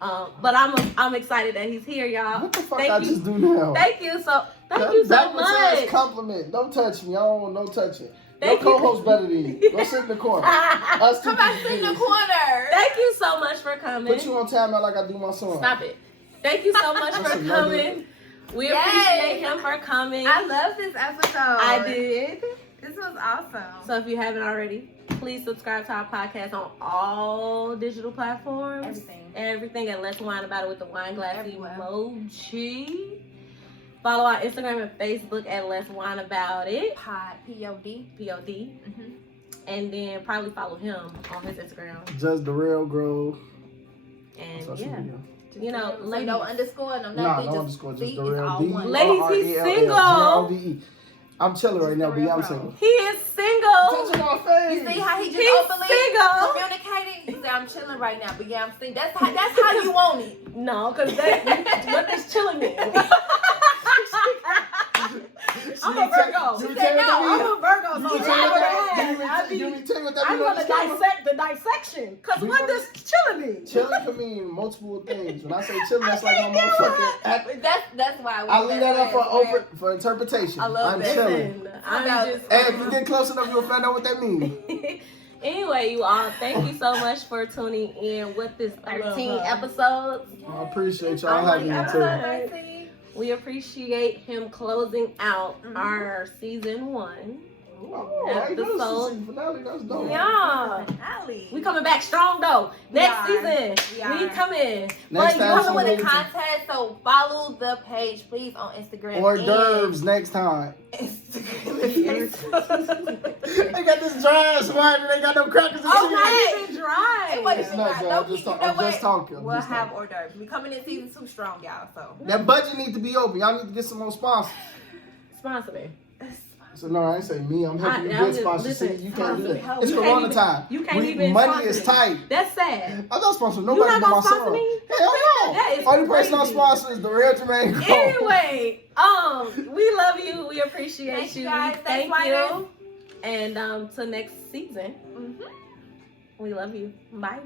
But I'm excited that he's here, y'all. What the fuck I just do now? Thank you so much. Compliment. Don't touch me. I don't want no touching. Thank Your you. co-host better than you. Go sit in the corner. Us two Come back, sit in the corner. Thank you so much for coming. Put you on timeout like I do my son. Stop it. Thank you so much for coming. We appreciate him for coming. I love this episode. I did. This was awesome. So if you haven't already, please subscribe to our podcast on all digital platforms. Everything at Let's Wine About It with the wine glass emoji. Follow our Instagram and Facebook at Let's Wine About It. P-O-D. And then probably follow him on his Instagram. Just the real Grove. And ladies. No underscore, no nothing. No underscore, just the real all one. Ladies, he's single. G-R-O-V-E. I'm chilling right now, but I'm single. He is single. Touching my face. You see how he just He's openly single. communicating? He said, I'm chilling right now, but yeah, I'm single. That's how you want it. No, because what does chilling mean? I'm a Virgo. You Said, no, I'm a Virgo. So I'm going to dissect the dissection. Because what does chilling mean? Chilling can mean multiple things. When I say chilling, that's like my motherfucking. That's why I leave that up for interpretation. I love I'm that. chilling. I'm Hey, if you get close enough, you'll find out what that means. Anyway, you all, thank you so much for tuning in with this 13 episodes. I appreciate y'all having me too. We appreciate him closing out our season 1. Episode. Finale, that's dope. Yeah. We coming back strong though. Next season. We coming. Next But time you coming with a contest, so follow the page, please, on Instagram. Hors d'oeuvres next time. Instagram. They got this dry ass wine and they got no crackers and Okay, dry. It's not dry. I'm just talking. We'll have hors d'oeuvres. We coming in season 2 strong, y'all. So that budget needs to be open. Y'all need to get some more sponsors. Sponsor me. So no, I ain't say me. I'm helping you get sponsors. See, you can't do that. Help. It's Corona time. You can't even money sponsor is me. tight. That's sad. I'm not sponsoring You nobody not but gonna sponsor myself. me? Hell no. That is Only person I'm crazy. sponsoring is the real Jermaine Cole. Anyway, we love you. We appreciate Thanks, you. guys. Thank Thanks, you. And till next season, we love you. Bye.